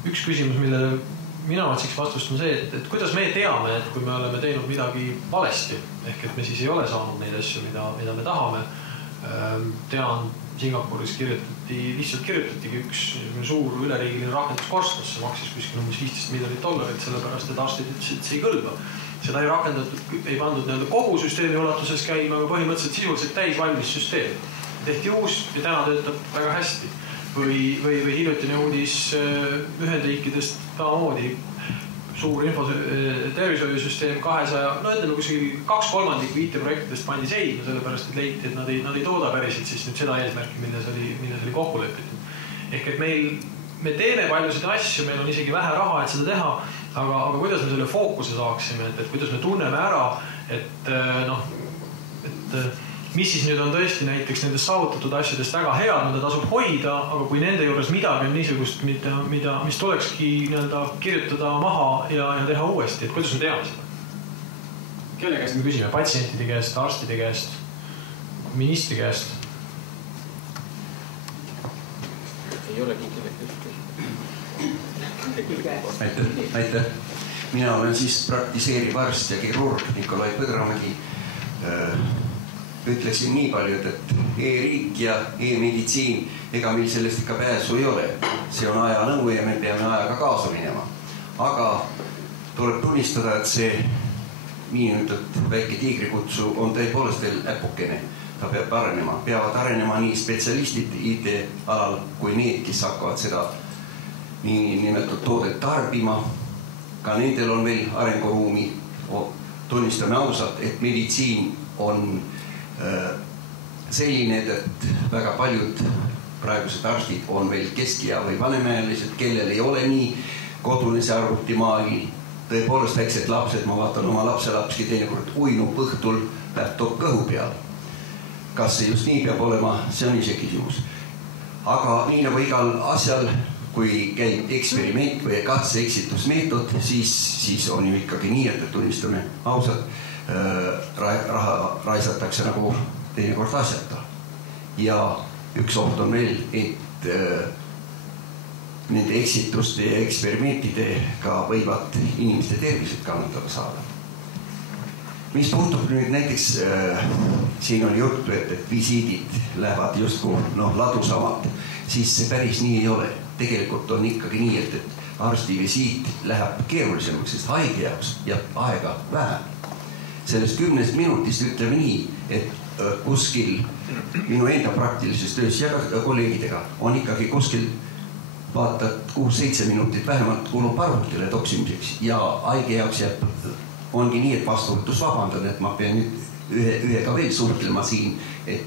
üks küsimus, millele mina otsiks vastust on see, et kuidas me teame, et kui me oleme teinud midagi valesti, ehk et me siis ei ole saanud neid asju, mida me tahame. Tean, Singapuris lihtsalt kirjutatigi üks suur üleriigiline rakenduskorstnas, see maksis kuskil umbes $15 miljonit, sellepärast, et arstid ütlesid, et see ei kõlba. Seda ei rakendatud, ei pandud kogu süsteemi ulatuses käima, aga põhimõtteliselt sisuliselt täisvalmis süsteem. Tehti uus ja täna töötab väga hästi. Või hiljutine uudis Ühendriikidest samamoodi suur tervishoiusüsteem 200, ütleme kuskil 2/3 IT-projektidest pandi seisma, sellepärast, et leiti, et nad ei tooda päriselt siis nüüd seda eesmärki, milles oli kokku lepitud. Ehk et me teeme paljusid asju, meil on isegi vähe raha, et seda teha, aga kuidas me selle fookuse saaksime, et kuidas me tunneme ära, et mis siis nüüd on tõesti näiteks nendest saavutatud asjadest väga head, mida tasub hoida, aga kui nende juures midagi on niisugust, mis tulekski kirjutada maha ja teha uuesti, et kuidas me teame seda? Kelle käest me küsime? Patsientide käest, arstide käest, ministri käest? Ei olegi kellegi. Aitäh. Mina olen siis praktiseeriv arst ja kirurg Nikolai Põdramägi. Ütleksin nii palju, et e-riik ja e-meditsiin, ega meil sellest ikka pääsu ei ole. See on aja nõue ja me peame ajaga kaasa minema. Aga tuleb tunnistada, et see niinimetatud väike tiigrikutsu on tõepoolest veel äpukene. Ta peab arenema. Peavad arenema nii spetsialistid IT-alal kui need, kes hakkavad seda niinimetatud toodet tarbima. Ka nendel on veel arenguruumi. Tunnistame ausalt, et meditsiin on selline, et väga paljud praegused arstid on veel keskea või vanemäelised, kellel ei ole nii kodune see arvutimaagi. Tõepoolest väiksed lapsed, ma vaatan oma lapselapski teinekord uinub õhtul laptop kõhu peal. Kas see just nii peab olema, see on ise küsimus. Aga nii nagu igal asjal, kui käib eksperiment või katse-eksitusmeetod, siis on ju ikkagi nii, et tunnistame ausalt, raha raisatakse nagu teinekord asjata. Ja üks oht on veel, et nende eksituste ja eksperimentidega võivad inimeste tervised kannatada saada. Mis puutub nüüd näiteks, siin on juttu, et visiidid lähevad justkui ladusamalt, siis see päris nii ei ole. Tegelikult on ikkagi nii, et arsti visiit läheb keerulisemaks, sest haige jaoks jääb aega vähem. Sellest 10 minutist ütleme nii, et kuskil minu enda praktilises töös ja ka kolleegidega on ikkagi kuskil vaatad 6-7 minutit vähemalt kulub arvutile toksimiseks ja haige jaoks jääb ongi nii, et vastuvõtus vabandan, et ma pean nüüd ühega veel suhtlema siin, et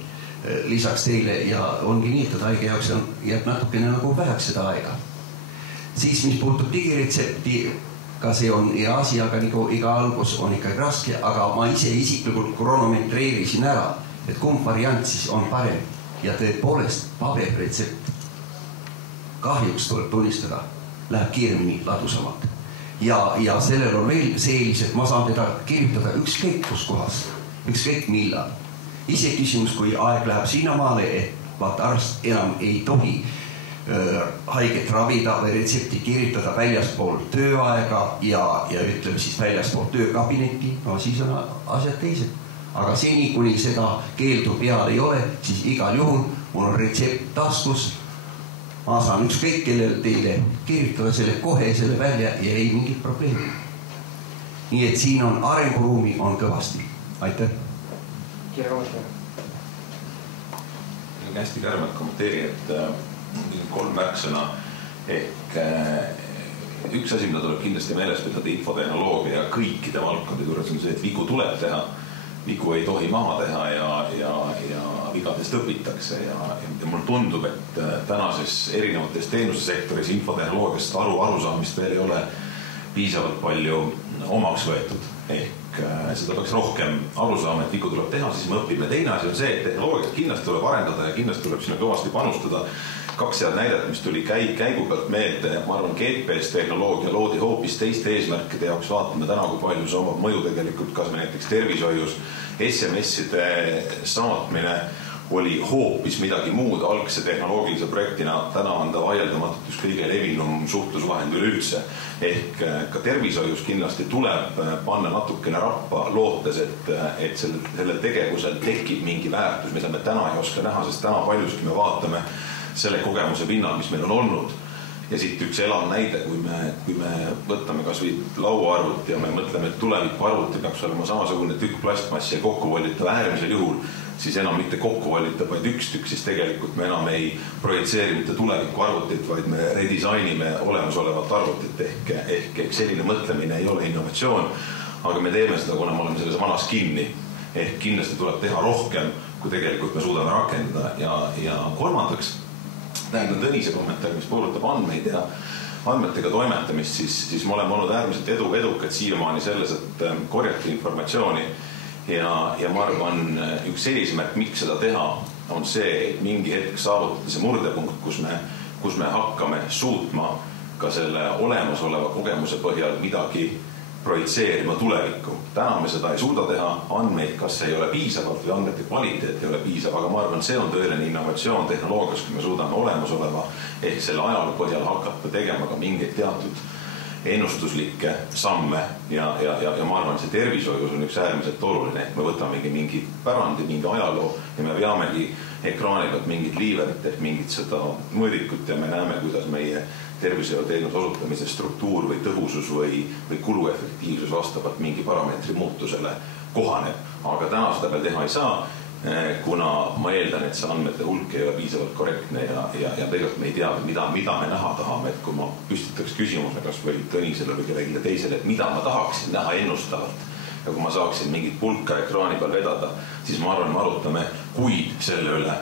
lisaks teile ja ongi nii, et haige jaoks jääb natukene nagu väheks seda aega. Siis mis puutub digiretsepti, ka see on hea asi, aga nagu iga algus on ikkagi raske, aga ma ise isiklikult kronometreerisin ära, et kumb variant siis on parem ja tõepoolest paberretsept kahjuks tuleb tunnistada, läheb kiiremini ladusamalt. Ja sellel on veel see eelis, et ma saan teda kirjutada ükskõik kus kohas, ükskõik millal. Ise küsimus, kui aeg läheb sinnamaale, et vaata arst enam ei tohi haiget ravida või retsepti kirjutada väljaspool tööaega ja ütleme siis väljaspool töökabinetti, no siis on asjad teised. Aga seni, kuni seda keeldu peal ei ole, siis igal juhul mul on retsept taskus. Ma saan ükskõik kellel teile kirjutada selle kohe selle välja ja ei mingit probleemi. Nii et siin on arenguruumi on kõvasti. Aitäh. Kiire kommenteeri. Hästi kärmelt kommenteeri, et 3 märksõna ehk üks asi, mida tuleb kindlasti meeles pidada infotehnoloogia ja kõikide valdkondade juures on see, et vigu tuleb teha, vigu ei tohi maha teha ja vigadest õpitakse ja mul tundub, et tänases erinevates teenusesektoris infotehnoloogiast arusaamist veel ei ole piisavalt palju omaks võetud ehk seda peaks rohkem aru saama, et vigu tuleb teha, siis me õpime. Teine asi on see, et tehnoloogiat kindlasti tuleb arendada ja kindlasti tuleb sinna kõvasti panustada. 2 head näidet, mis tuli käigu pealt meelde, ma arvan, GPS-tehnoloogia loodi hoopis teiste eesmärkide jaoks, vaatame täna, kui palju see omab mõju tegelikult kas näiteks tervishoius, SMS-ide saatmine oli hoopis midagi muud algse tehnoloogilise projektina, täna on ta vaieldamatult üks kõige levinum suhtlusvahend üleüldse. Ehk ka tervishoius kindlasti tuleb panna natukene rappa lootes, et sellel tegevusel tekib mingi väärtus, mida me täna ei oska näha, sest täna paljuski me vaatame selle kogemuse pinnal, mis meil on olnud. Ja siit üks elav näide, kui me võtame kas või lauaarvuti ja me mõtleme, et tulevikuarvuti peaks olema samasugune tükk plastmassi ja kokkuvollitav äärmisel juhul, siis enam mitte kokkuvollitav, vaid üks tükk, siis tegelikult me enam ei projitseeri mitte tulevikuarvutit, vaid me redisainime olemasolevat arvutit ehk selline mõtlemine ei ole innovatsioon, aga me teeme seda, kuna me oleme selles vanas kinni. Ehk kindlasti tuleb teha rohkem, kui tegelikult me suudame rakendada ja kolmandaks tähendan Tõnise kommentaar, mis puudutab andmeid ja andmetega toimetamist, siis me oleme olnud äärmiselt edukad siiamaani selles, et korjati informatsiooni ja ma arvan, üks eesmärk, miks seda teha, on see, et mingi hetk saavutada see murdepunkt, kus me hakkame suutma ka selle olemasoleva kogemuse põhjal midagi projitseerima tulevikku. Täna me seda ei suuda teha, andmeid kas ei ole piisavalt või andmete kvaliteet ei ole piisav, aga ma arvan, see on tõeline innovatsioon tehnoloogias, kui me suudame olemasoleva ehk selle ajaloo põhjal hakata tegema ka mingeid teatud ennustuslikke samme ja ma arvan, see tervishoius on üks äärmiselt oluline, et me võtamegi mingi pärandi, mingi ajaloo ja me veamegi ekraani pealt mingit liiverit ehk mingit seda mõõdikut ja me näeme, kuidas meie tervishoiuteenuse osutamise struktuur või tõhusus või kuluefektiivsus vastavalt mingi parameetri muutusele kohaneb. Aga täna seda veel teha ei saa, kuna ma eeldan, et see andmete hulk ei ole piisavalt korrektne ja tegelikult me ei tea, mida me näha tahame, et kui ma püstitaks küsimuse kas või Tõnisele või kellelegi teisele, et mida ma tahaksin näha ennustavalt ja kui ma saaksin mingit pulka ekraani peal vedada, siis ma arvan, me arutame kuid selle üle,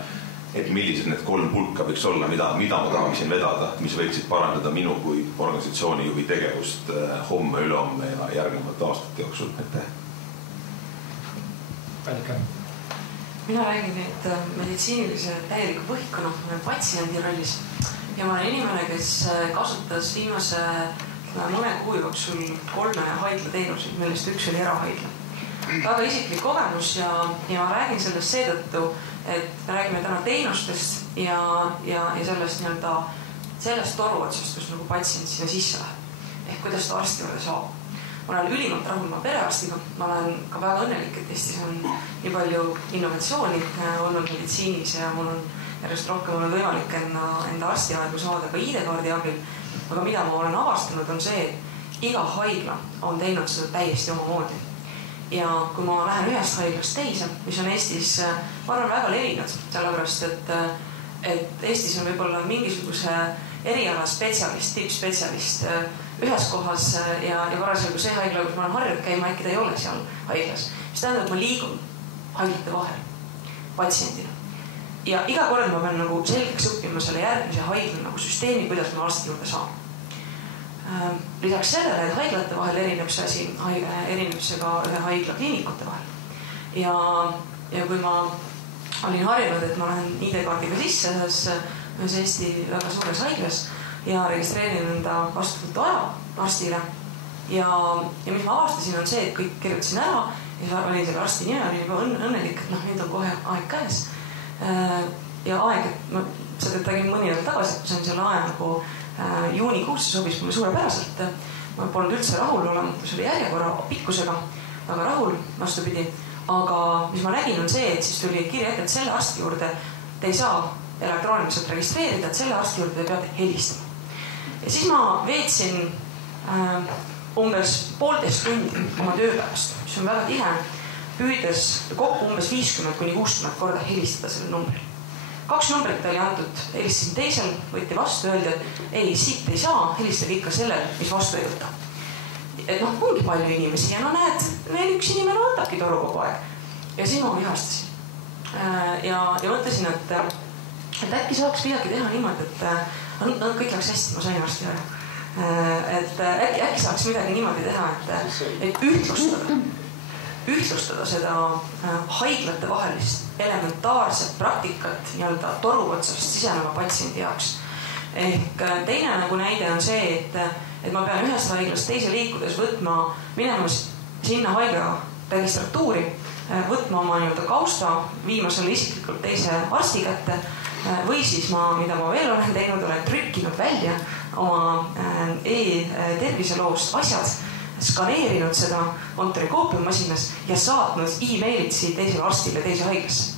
et millised need 3 pulka võiks olla, mida ma tahaksin vedada, mis võiksid parandada minu kui organisatsioonijuhi tegevust homme, ülehomme ja järgnevate aastate jooksul. Annika. Mina räägin nüüd meditsiinilise täieliku põhikuna, patsiendi rollis ja ma olen inimene, kes kasutas viimase mõne kuu jooksul 3 haiglateenuseid, millest üks oli erahaigla. Väga isiklik kogemus ja ma räägin sellest seetõttu, et me räägime täna teenustest ja sellest toruotsast, kus nagu patsient sinna sisse läheb ehk kuidas ta arsti juurde saab. Ma olen ülimalt rahul oma perearstiga, ma olen ka väga õnnelik, et Eestis on nii palju innovatsiooni olnud meditsiinis ja mul on järjest rohkem olnud võimalik enda arstiaegu saada ka ID-kaardi abil. Aga mida ma olen avastanud on see, et iga haigla on teinud seda täiesti omamoodi. Ja kui ma lähen ühest haiglast teise, mis on Eestis, ma arvan, väga levinud, sellepärast, et Eestis on võib-olla mingisuguse erialaspetsialist, tippspetsialist ühes kohas ja parasjagu see haigla, kus ma olen harjunud käima, äkki ta ei ole seal haiglas. Mis tähendab, et ma liigun haiglate vahel patsiendina. Ja iga kord ma pean nagu selgeks õppima selle järgmise haigla nagu süsteemi, kuidas ma arsti juurde saan. Lisaks sellele, et haiglate vahel erineb see asi, erineb see ka ühe haigla kliinikute vahel. Ja kui ma olin harjunud, et ma lähen ID-kaardiga sisse ühes Eesti väga suures haiglas ja registreerin enda vastuvõtu aja arstile. Ja mis ma avastasin on see, et kõik kirjutasin ära ja olin selle arsti nime, olin juba õnnelik, et nüüd on kohe aeg käes. Ja aeg, et seda tegin mõni nädal tagasi, et sain selle aja nagu juunikuusse sobis mulle suurepäraselt. Ma polnud üldse rahul olematus oli järjekorra pikkusega, väga rahul, vastupidi. Aga mis ma nägin on see, et siis tuli kirja ette, et selle arsti juurde te ei saa elektrooniliselt registreerida, et selle arsti juurde te peate helistama. Ja siis ma veetsin umbes 1,5 tundi oma tööpäevast, mis on väga tihe, püüdes kokku umbes 50–60 korda helistada selle numbril. 2 numbrit oli antud, helistasin teisel, võeti vastu, öeldi, et ei, siit ei saa, helistage ikka sellel, mis vastu ei võta. Et ongi palju inimesi ja näed, veel üks inimene võtabki toru kogu aeg. Ja siis ma vihastasin. Ja mõtlesin, et äkki saaks midagi teha niimoodi, et kõik läks hästi, ma sain varsti ära. Et äkki saaks midagi niimoodi teha, et ühtlustada seda haiglate vahelist elementaarset praktikat nii-öelda toru otsast siseneva patsiendi jaoks. Ehk teine nagu näide on see, et ma pean ühest haiglast teise liikudes minema sinna haigla registratuuri, võtma oma nii-öelda kausta, viima selle isiklikult teise arsti kätte või siis mida ma veel olen teinud, olen trükkinud välja oma e-terviseloost asjad, skaneerinud seda kontorikoopiumasinas ja saatnud e-mailitsi teisele arstile teise haiglasse.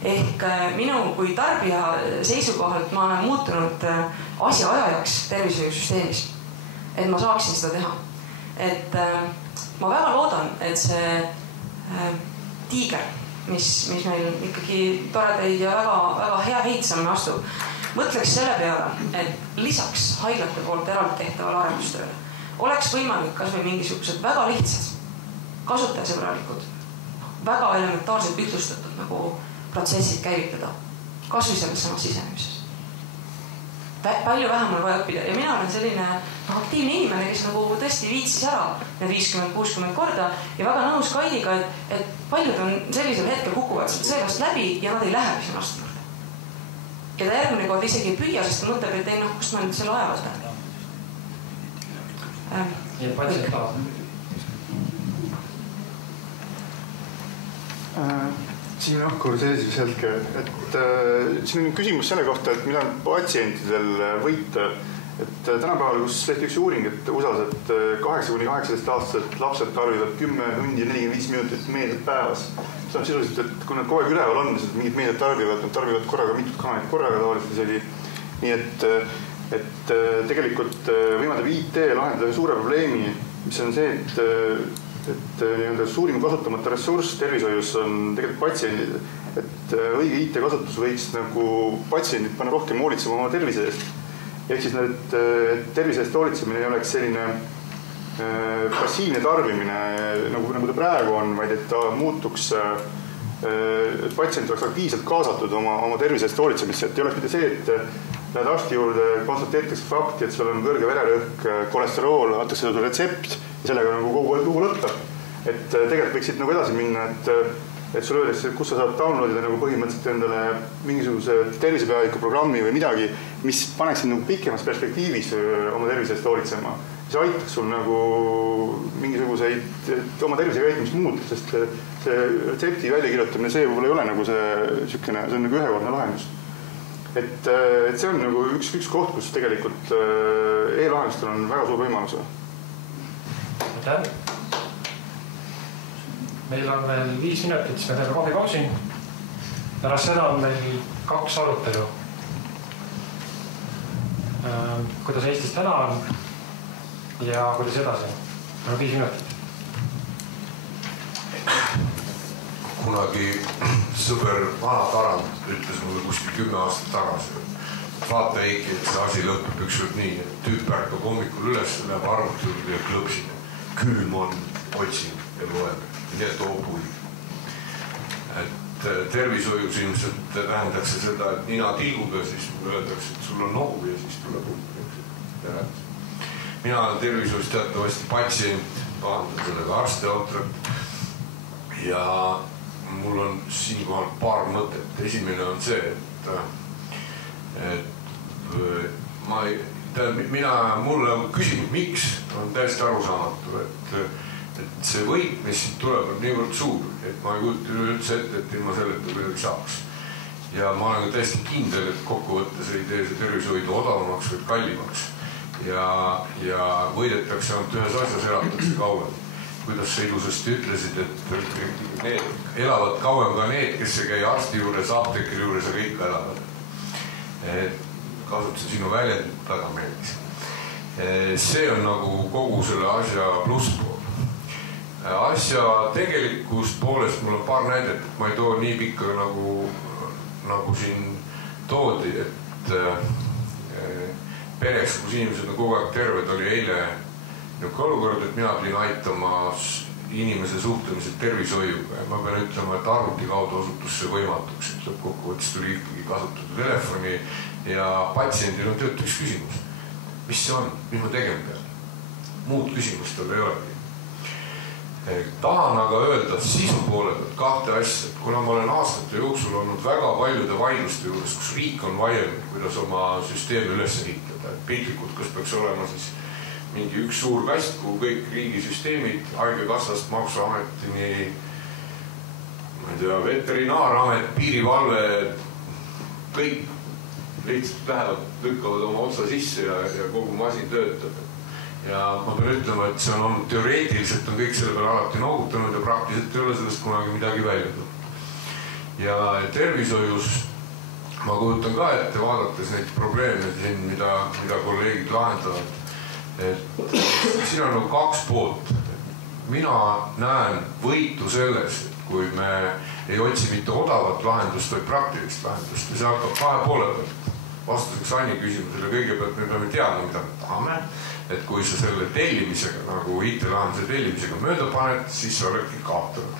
Ehk minu kui tarbija seisukohalt ma olen muutunud asjaajajaks tervishoiusüsteemis, et ma saaksin seda teha. Et ma väga loodan, et see tiiger, mis meil ikkagi toredaid ja väga hea heitsamme astub, mõtleks selle peale, et lisaks haiglate poolt eraldi tehtavale arendustööle oleks võimalik kas või mingisugused väga lihtsad, kasutajasõbralikud, väga elementaarselt ühtlustatud nagu protsessid käivitada, kas või selles samas sisenemises. Palju vähem on vaja õppida ja mina olen selline aktiivne inimene, kes nagu tõesti viitsis ära need 50–60 korda ja väga nõus Kaidiga, et paljud on sellisel hetkel kukuvad sellest läbi ja nad ei lähe sinna arsti juurde. Ja ta järgmine kord isegi ei püüa, sest ta mõtleb, et ei kust ma nüüd selle aja võtan. Ja patsient tahab. Siin Ahkur seisis hetke, et siin on küsimus selle kohta, et mida on patsientidel võita. Et tänapäeval, kus tehti üks uuring, et USA-s, et 8–18-aastased lapsed tarvivad 10 tundi 45 minutit meediat päevas. See on sisuliselt, et kui nad kogu aeg üleval on, siis mingid meediat tarvivad, nad tarvivad korraga mitut kanalit korraga tavaliselt isegi. Nii et tegelikult võimaldab IT lahendada suure probleemi, mis on see, et suurim kasutamata ressurss tervishoius on tegelikult patsiendid. Et õige IT kasutus võiks nagu patsiendid panna rohkem hoolitsema oma tervise eest. Ehk siis need tervise eest hoolitsemine ei oleks selline passiivne tarbimine, nagu ta praegu on, vaid et ta muutuks, et patsient oleks aktiivselt kaasatud oma tervise eest hoolitsemisse. Et ei oleks mitte see, et lähed arsti juurde, konstateeritakse fakti, et sul on kõrge vererõhk, kolesterool, antakse sulle retsept ja sellega nagu kogu lugu lõpeb. Et tegelikult võiksid nagu edasi minna, et sulle öeldakse, kus sa saad downloadida nagu põhimõtteliselt endale mingisuguse tervisepealiku programmi või midagi, mis paneks nagu pikemas perspektiivis oma tervise eest hoolitsema. See aitaks sul nagu mingisuguseid oma tervise käitumist muuta, sest see retsepti väljakirjutamine, see võib-olla ei ole nagu see on nagu ühekordne lahendus. Et see on nagu üks koht, kus tegelikult e-lahendustel on väga suur võimalus. Aitäh! Meil on veel 5 minutit, siis me teeme kohvikausi. Pärast seda on meil 2 arutelu. Kuidas Eestis täna on ja kuidas edasi. Meil on 5 minutit. Kunagi sõber vana Tarand ütles mulle kuskil 10 aastat tagasi, vaata Eiki, et see asi lõpeb ükskord nii, et tüüp ärkab hommikul üles, läheb arvuti juurde ja klõpsib. Külm on, otsin ja loeb. Nii et hoopuid. Et tervishoius ilmselt tähendaks seda, et nina tilgub ja siis öeldakse, et sul on nohu ja siis tuleb tere. Mina olen tervishoius teatavasti patsient, pahandan sellega arstiautrat ja mul on siinkohal paar mõtet. Esimene on see, et mulle on küsinud, miks on täiesti arusaamatu, et see võit, mis siit tuleb, on niivõrd suur, et ma ei kujuta üldse ette, et ilma selleta kuidagi saaks. Ja ma olen ka täiesti kindel, et kokkuvõttes ei tee see tervishoidu odavamaks või kallimaks ja võidetakse ainult ühes asjas, elatakse kauem. Kuidas sa ilusasti ütlesid, et need elavad kauem ka need, kes ei käi arsti juures, apteekri juures ja kõik elavad. Kasutasin sinu väljendit, väga meeldis. See on nagu kogu selle asja plusspool. Asja tegelikust poolest mul on paar näidet, et ma ei too nii pikka nagu siin toodi, et pereks, kus inimesed on kogu aeg terved, oli eile niisugune olukord, et mina pidin aitama inimese suhtlemisel tervishoiuga ja ma pean ütlema, et arvuti kaudu osutus see võimatuks, et lõppkokkuvõttes tuli ikkagi kasutada telefoni ja patsiendil on töötu üks küsimus. Mis see on? Mis ma tegema pean? Muud küsimust tal ei olegi. Tahan aga öelda sisu poole pealt kahte asja, et kuna ma olen aastate jooksul olnud väga paljude vaidluste juures, kus riik on vaielnud, kuidas oma süsteemi üles ehitada, et piltlikult, kas peaks olema siis mingi üks suur kast, kuhu kõik riigisüsteemid, haigekassast, maksuametini, ma ei tea, veterinaaramet, piirivalve, kõik lihtsalt lähevad, lükkavad oma otsa sisse ja kogu masin töötab. Ja ma pean ütlema, et see on olnud teoreetiliselt, on kõik selle peale alati noogutanud ja praktiliselt ei ole sellest kunagi midagi välja tulnud. Ja tervishoius ma kujutan ka ette, vaadates neid probleeme siin, mida kolleegid lahendavad, et siin on kaks poolt. Mina näen võitu selles, et kui me ei otsi mitte odavat lahendust, vaid praktilist lahendust ja see hakkab kahe poole pealt. Vastuseks Anni küsimusele kõigepealt me peame teadma, mida me tahame, et kui sa selle tellimisega, nagu IT-lahenduse tellimisega mööda paned, siis sa oledki kaotanud.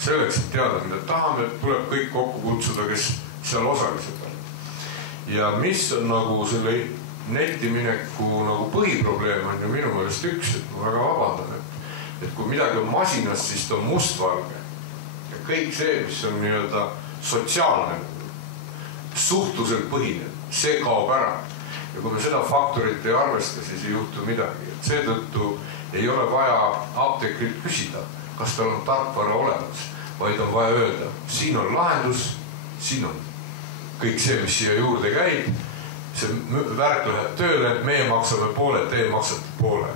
Selleks, et teada, mida tahame, tuleb kõik kokku kutsuda, kes seal osalised on. Ja mis on nagu selle netimineku nagu põhiprobleem on ju minu meelest üks, et ma väga vabandan, et kui midagi on masinas, siis ta on mustvalge. Ja kõik see, mis on nii-öelda sotsiaalne, suhtlusel põhine, see kaob ära. Ja kui me seda faktorit ei arvesta, siis ei juhtu midagi. Et seetõttu ei ole vaja apteekrit küsida, kas tal on tarkvara olemas, vaid on vaja öelda, siin on lahendus, siin on kõik see, mis siia juurde käib, see värk läheb tööle, meie maksame poole, teie maksate poole.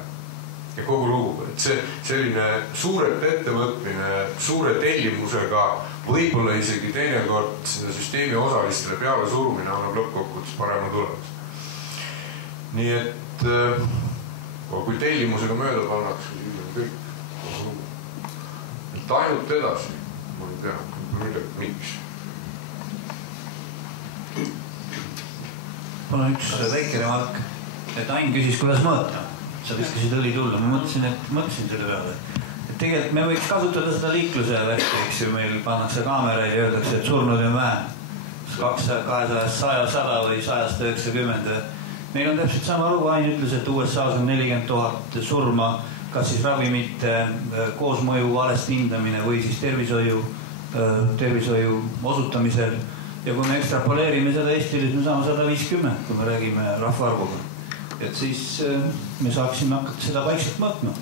Ja kogu lugu, et see selline suurelt ettevõtmine, suure tellimusega, võib-olla isegi teinekord sinna süsteemi osalistele peale surumine annab lõppkokkuvõttes parema tulemus. Nii et kui tellimusega mööda pannakse, siis on kõik. Et ainult edasi, ma ei tea, miks. Mul on üks väike remark, et Ain küsis, kuidas mõõta. Sa viskasid õli tulla, ma mõtlesin selle peale. Et tegelikult me võiks kasutada seda liikluse värki, eks ju, meil pannakse kaameraid ja öeldakse, et surnud on vähem. 200 või 190. Meil on täpselt sama lugu, Ain ütles, et USA-s on 40 000 surma, kas siis ravimite koosmõju valest hindamine või siis tervishoiu osutamisel. Ja kui me ekstrapoleerime seda Eestilis, me saame 150, kui me räägime rahvaarvuga. Et siis me saaksime hakata seda vaikselt mõõtma.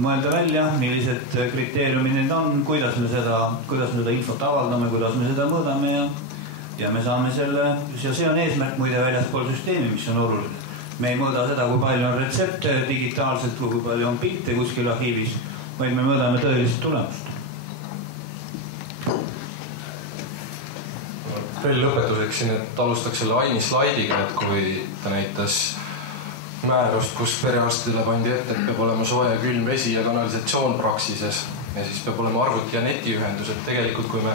Mõelda välja, millised kriteeriumid need on, kuidas me seda infot avaldame, kuidas me seda mõõdame ja me saame selle, ja see on eesmärk muide väljaspool süsteemi, mis on oluline. Me ei mõõda seda, kui palju on retsepte digitaalselt, kui palju on pilte kuskil arhiivis, vaid me mõõdame tõelist tulemust. Veel lõpetuseks siin, et alustaks selle Aini slaidiga, et kui ta näitas määrust, kus perearstile pandi ette, et peab olema soe ja külm vesi ja kanalisatsioon praksises ja siis peab olema arvuti ja netiühendus, et tegelikult kui me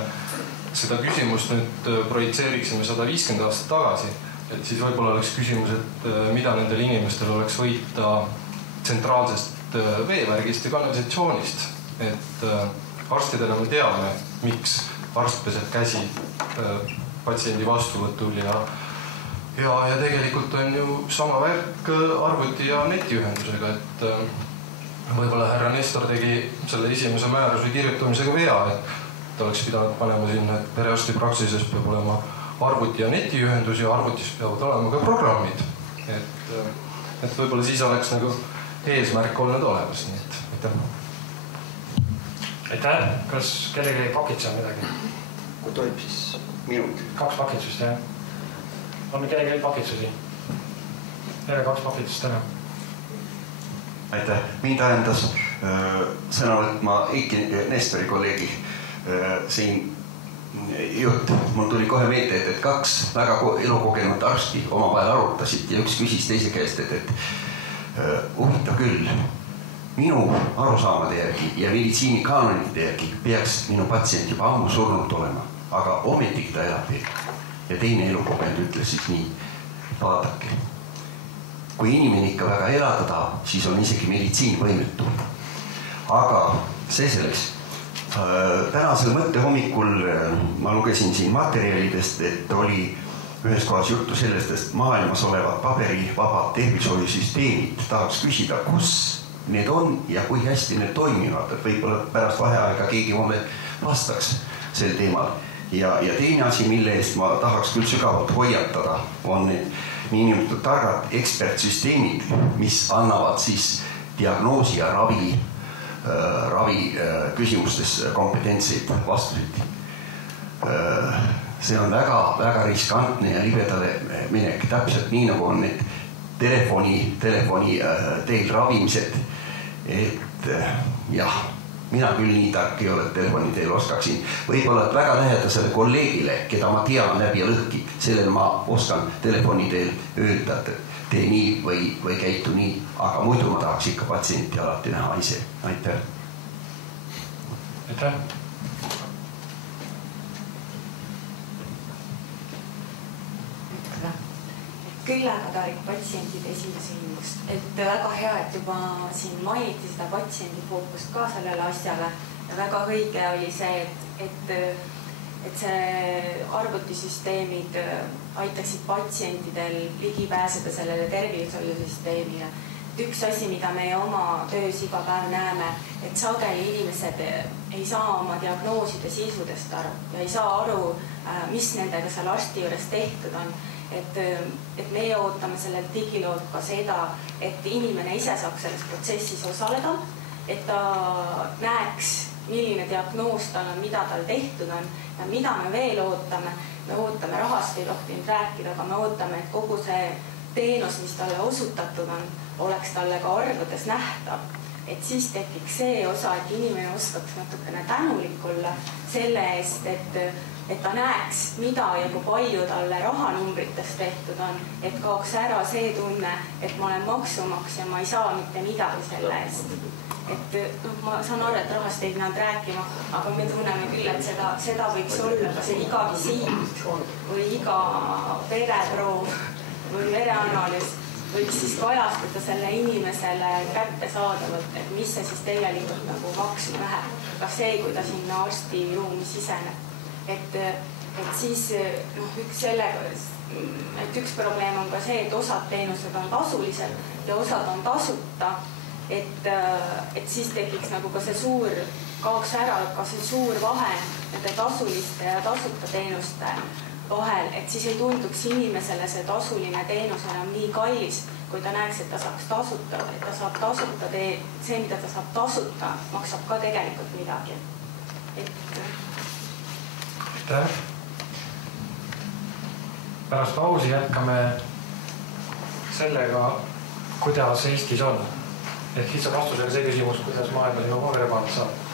seda küsimust nüüd projitseeriksime 150 aastat tagasi, et siis võib-olla oleks küsimus, et mida nendel inimestel oleks võita tsentraalsest veevärgist ja kanalisatsioonist. Et arstidena me teame, miks arst peseb käsi patsiendi vastuvõtul ja tegelikult on ju sama värk arvuti ja netiühendusega, et võib-olla härra Nestor tegi selle esimese määruse kirjutamisega vea, et ta oleks pidanud panema sinna, et perearsti praksises peab olema arvuti ja netiühendus ja arvutis peavad olema ka programmid. Et võib-olla siis oleks nagu eesmärk olnud olemas, nii et aitäh. Aitäh, kas kellegi pakitsa on midagi? Kui tohib, siis minut. 2 pakitsust, jah. On kellegi pakitsusi? Jälle 2 pakitsust täna. Aitäh, mind ajendas sõna võtma Eiki Nestori kolleegi siin jutt. Mul tuli kohe meelde, et 2 väga elukogenud arsti omavahel arutasid ja üks küsis teise käest, et huvitav küll, minu arusaamade järgi ja meditsiinikaanonite järgi peaks minu patsient juba ammu surnud olema, aga ometigi ta elab veel. Ja teine elukogenud ütles siis nii, vaadake, kui inimene ikka väga elada tahab, siis on isegi meditsiin võimetu. Aga see selleks. Tänasel mõtte hommikul ma lugesin siin materjalidest, et oli ühes kohas juttu sellest, et maailmas olevad paberivabad tervishoiusüsteemid. Tahaks küsida, kus need on ja kui hästi need toimivad. Et võib-olla pärast vaheaega keegi mulle vastaks sel teemal. Ja teine asi, mille eest ma tahaks küll sügavalt hoiatada, on need niinimetatud targad ekspertsüsteemid, mis annavad siis diagnoosi ja ravi küsimustes kompetentseid vastuseid. See on väga riskantne ja libedale minek, täpselt nii nagu on need telefoni teel ravimised, et jah, mina küll nii tark ei ole, et telefoni teel oskaksin. Võib-olla et väga lähedasele kolleegile, keda ma tean läbi ja lõhki, sellele ma oskan telefoni teel öelda, et tee nii või käitu nii, aga muidu ma tahaks ikka patsienti alati näha ise. Aitäh. Aitäh. Küllaga tarik patsientide esindusühingust, et väga hea, et juba siin mainiti seda patsiendi fookust ka sellele asjale. Väga õige oli see, et see arvutisüsteemid aitaksid patsientidel ligi pääseda sellele tervishoiusüsteemile. Üks asi, mida meie oma töös iga päev näeme, et sageli inimesed ei saa oma diagnooside sisudest aru ja ei saa aru, mis nendega seal arsti juures tehtud on. Et meie ootame sellelt digiloolt ka seda, et inimene ise saaks selles protsessis osaleda, et ta näeks, milline diagnoos tal on, mida tal tehtud on ja mida me veel ootame. Me ootame rahast, ei tohti nüüd rääkida, aga me ootame, et kogu see teenus, mis talle osutatud on, oleks talle ka arvudes nähtav. Et siis tekiks see osa, et inimene oskaks natukene tänulik olla selle eest, et ta näeks, mida ja kui palju talle rahanumbrites tehtud on, et kaoks ära see tunne, et ma olen maksumaksja, ma ei saa mitte midagi selle eest. Et ma saan aru, et rahast ei pidanud rääkima, aga me tunneme küll, et seda võiks olla ka see iga visiit või iga vereproov või vereanalüüs võiks siis kajastada selle inimesele kättesaadavalt, et mis see siis tegelikult nagu maksma läheb. Ka see, kui ta sinna arstiruumi siseneb. Et siis üks probleem on ka see, et osad teenused on tasulised ja osad on tasuta. Et siis tekiks nagu ka see kaoks ära ka see suur vahe nende tasuliste ja tasuta teenuste vahel, et siis ei tunduks inimesele see tasuline teenus enam nii kallis, kui ta näeks, et ta saaks tasuta, et ta saab tasuta see, mida ta saab tasuta, maksab ka tegelikult midagi. Aitäh. Pärast pausi jätkame sellega, kuidas Eestis on. Ehk lihtsalt vastusega see küsimus, kuidas maailmas juba paberipaadet saab.